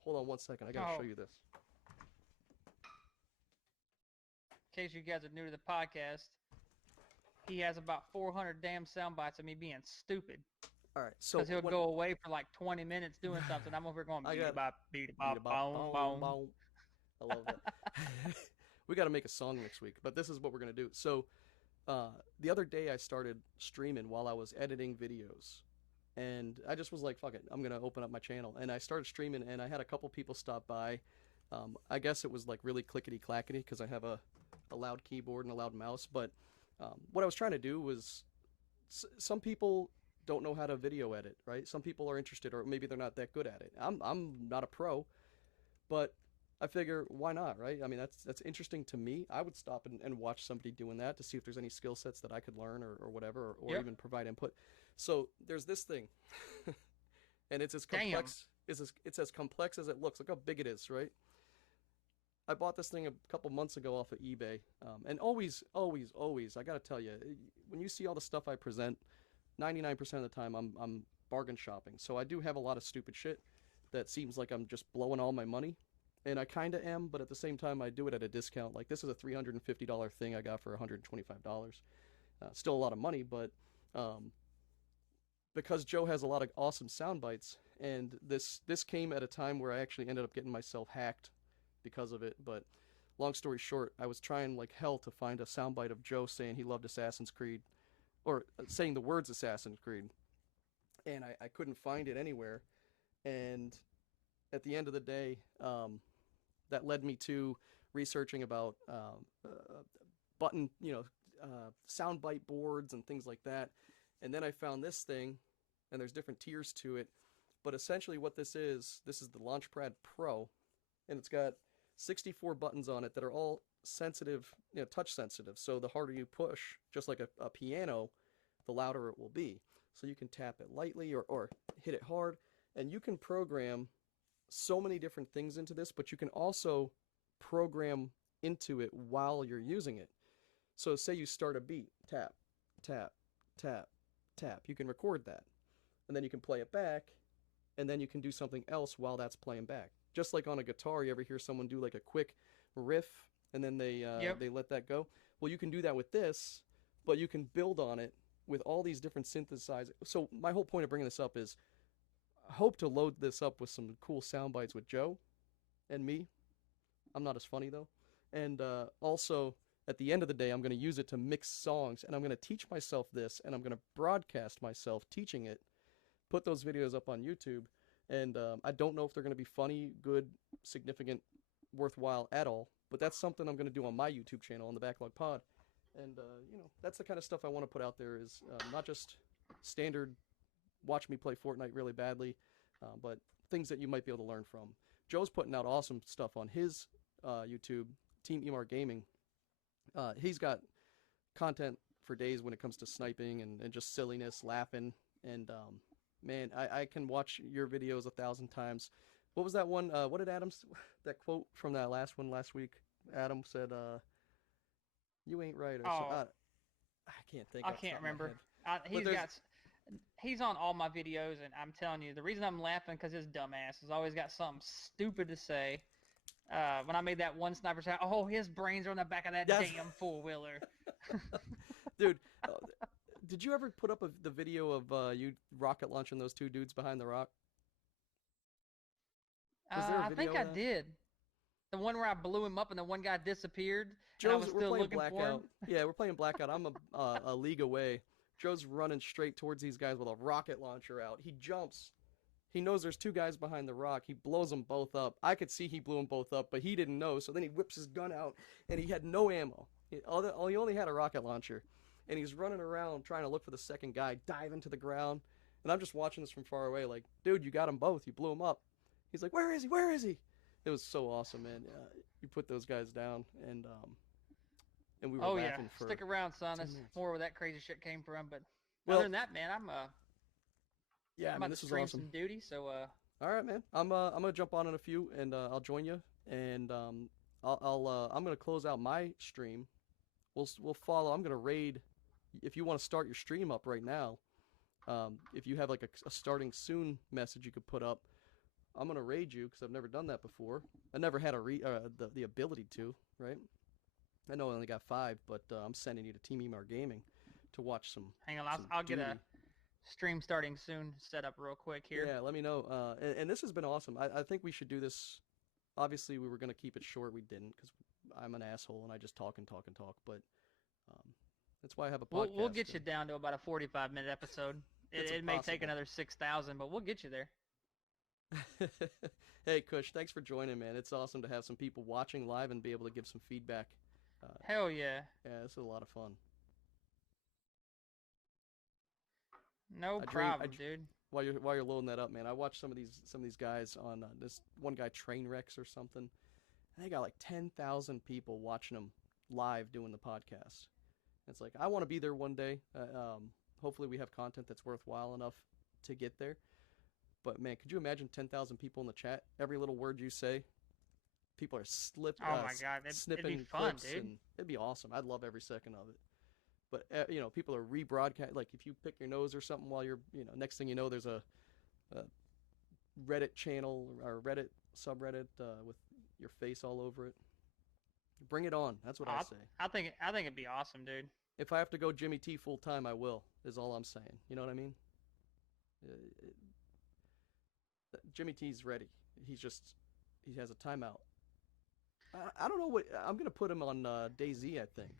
Hold on one second, I gotta show you this. In case you guys are new to the podcast, he has about 400 damn sound bites of me being stupid. All right, so because he'll go away for like 20 minutes doing something. I'm over here going beat bop, boom, boom. I love that. We got to make a song next week, but this is what we're gonna do. So, the other day I started streaming while I was editing videos, and I just was like, "Fuck it, I'm gonna open up my channel." And I started streaming, and I had a couple people stop by. I guess it was like really clickety clackety because I have a a loud keyboard and a loud mouse. But what I was trying to do was, some people don't know how to video edit, right? Some people are interested, or maybe they're not that good at it. I'm not a pro, but I figure why not, right? I mean, that's interesting to me. I would stop and watch somebody doing that to see if there's any skill sets that I could learn, or whatever, or Yep. even provide input. So there's this thing, and it's as Damn. complex it's as complex as it looks. Look how big it is, right? I bought this thing a couple months ago off of eBay, and always, always, always, I gotta tell you, when you see all the stuff I present, 99% of the time I'm bargain shopping. So I do have a lot of stupid shit that seems like I'm just blowing all my money, and I kind of am, but at the same time I do it at a discount. Like this is a $350 thing I got for $125. Still a lot of money, but um, because Joe has a lot of awesome sound bites, and this came at a time where I actually ended up getting myself hacked because of it. But long story short, I was trying like hell to find a soundbite of Joe saying he loved Assassin's Creed, or saying the words Assassin's Creed, and I couldn't find it anywhere. And at the end of the day, that led me to researching about button, soundbite boards and things like that. And then I found this thing, and there's different tiers to it. But essentially, what this is the Launchpad Pro, and it's got 64 buttons on it that are all sensitive, touch sensitive. So the harder you push, just like a piano, the louder it will be. So you can tap it lightly, or hit it hard, and you can program so many different things into this, but you can also program into it while you're using it. So say you start a beat, tap, tap, tap, tap. You can record that, and then you can play it back, and then you can do something else while that's playing back. Just like on a guitar, you ever hear someone do like a quick riff, and then Yep. they let that go? Well, you can do that with this, but you can build on it with all these different synthesizers. So my whole point of bringing this up is, I hope to load this up with some cool sound bites with Joe and me. I'm not as funny though. And also, at the end of the day, I'm going to use it to mix songs, and I'm going to teach myself this, and I'm going to broadcast myself teaching it, put those videos up on YouTube. And I don't know if they're going to be funny, good, significant, worthwhile at all, but that's something I'm going to do on my YouTube channel, on the Backlog Pod. And, that's the kind of stuff I want to put out there, is not just standard watch me play Fortnite really badly, but things that you might be able to learn from. Joe's putting out awesome stuff on his YouTube, Team Emar Gaming. He's got content for days when it comes to sniping and just silliness, laughing, and man, I can watch your videos 1,000 times. What was that one? What did that quote from that last one last week? Adam said, "You ain't right," or so. Oh, I can't think I off the can't top of my remember. head. But He's there's got. He's on all my videos, and I'm telling you, the reason I'm laughing because his dumbass has always got something stupid to say. When I made that one sniper shot, oh, his brains are on the back of that yes, damn four wheeler. dude. Did you ever put up the video of you rocket launching those two dudes behind the rock? Was there a I think video of I that? did. The one where I blew him up and the one guy disappeared, and I was We're still playing looking for him. blackout. Yeah, we're playing blackout. I'm a league away. Joe's running straight towards these guys with a rocket launcher out. He jumps. He knows there's two guys behind the rock. He blows them both up. I could see he blew them both up, but he didn't know. So then he whips his gun out, and he had no ammo. He only had a rocket launcher, and he's running around trying to look for the second guy, diving to the ground. And I'm just watching this from far away, like, dude, you got them both. You blew them up. He's like, where is he? Where is he? It was so awesome, man. You put those guys down, and we were Oh yeah, laughing for stick around, son. 10 That's minutes. more where that crazy shit came from. But other Well, than that, man, yeah, I'm man, about to this was stream awesome. some duty. So All right, man. I'm gonna jump on in a few, and I'll join you. And I'm gonna close out my stream. We'll follow. I'm gonna raid. If you want to start your stream up right now, if you have like a starting soon message you could put up, I'm gonna raid you because I've never done that before. I never had the ability to. Right? I know I only got 5, but I'm sending you to Team Emar Gaming to watch hang on, some I'll get a duty. stream starting soon set up real quick here. Yeah, let me know. And this has been awesome. I think we should do this. Obviously, we were going to keep it short. We didn't because I'm an asshole and I just talk and talk and talk. But um, that's why I have a We'll podcast. get you down to about a 45-minute episode. It's It may take impossible. another 6,000, but we'll get you there. Hey, Kush, thanks for joining, man. It's awesome to have some people watching live and be able to give some feedback. Uh, Hell yeah. yeah, this is a lot of fun. No I dream. problem, dude. While you're loading that up, man, I watched some of these guys on this one guy train wrecks or something. And they got like 10,000 people watching them live doing the podcast. It's like I want to be there one day. Hopefully, we have content that's worthwhile enough to get there. But man, could you imagine 10,000 people in the chat? Every little word you say, people are Oh my god, it'd be snipping fun, clips, dude. and it'd be awesome. I'd love every second of it. But people are rebroadcast. Like if you pick your nose or something while you're, next thing you know, there's a Reddit channel or Reddit subreddit with your face all over it. Bring it on. That's what I Oh, say. I think it'd be awesome, dude. If I have to go Jimmy T full time, I will. Is all I'm saying. You know what I mean? Uh, Jimmy T's ready. He has a timeout. I don't know what I'm gonna put him on DayZ. I think.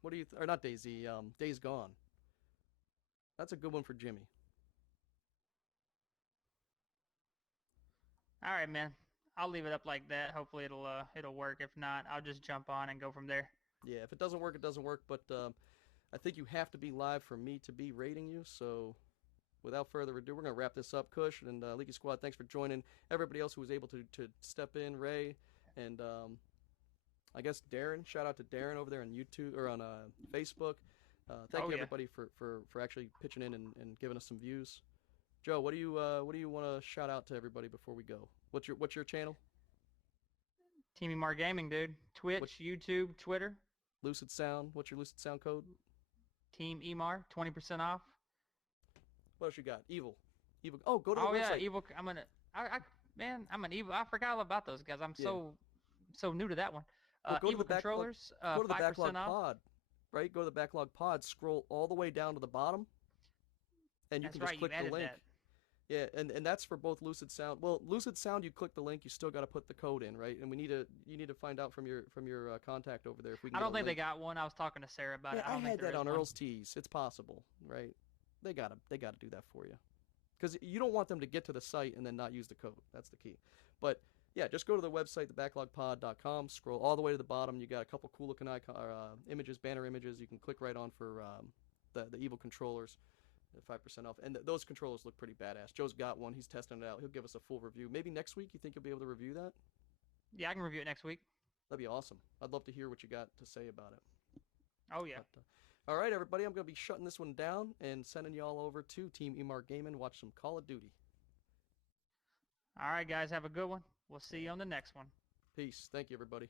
What do you or not DayZ? Days Gone. That's a good one for Jimmy. All right, man. I'll leave it up like that. Hopefully it'll work. If not, I'll just jump on and go from there. Yeah, if it doesn't work, it doesn't work. But I think you have to be live for me to be rating you. So without further ado, we're gonna wrap this up. Kush and Leaky Squad, thanks for joining. Everybody else who was able to step in, Ray and I guess Darren. Shout out to Darren over there on YouTube or on Facebook. Thank Oh you yeah. everybody for actually pitching in and giving us some views. Joe, what do you want to shout out to everybody before we go? What's your channel? Team Emar Gaming, dude. What Twitch, YouTube, Twitter. Lucid Sound? What's your Lucid Sound code? Team Emar, 20% off. What else you got? Evil. Oh, go to the Oh yeah, website. Evil. Man, I'm an Evil. I forgot all about those guys. I'm Yeah. so new to that one. Well, go to Evil the backlog. controllers, Go to the 5% backlog off. pod. Right. Go to the backlog pod. Scroll all the way down to the bottom, and you That's can just right. You click the added link. that. Yeah, and that's for both Lucid Sound. Well, Lucid Sound, you click the link, you still got to put the code in, right? And you need to find out from your contact over there if we can I get don't a think they link. got one. I was talking to Sarah about Yeah, it. I I don't think had there that is on one. Earl's Tees. It's possible, right? They gotta do that for you, because you don't want them to get to the site and then not use the code. That's the key. But yeah, just go to the website, thebacklogpod.com. Scroll all the way to the bottom. You got a couple cool looking images, banner images. You can click right on for the Evil controllers. 5% off, and those controllers look pretty badass. Joe's got one; he's testing it out. He'll give us a full review. Maybe next week. You think you'll be able to review that? Yeah, I can review it next week. That'd be awesome. I'd love to hear what you got to say about it. Oh yeah. But, all right, everybody, I'm gonna be shutting this one down and sending y'all over to Team Emar Gaming. Watch some Call of Duty. All right, guys. Have a good one. We'll see you on the next one. Peace. Thank you, everybody.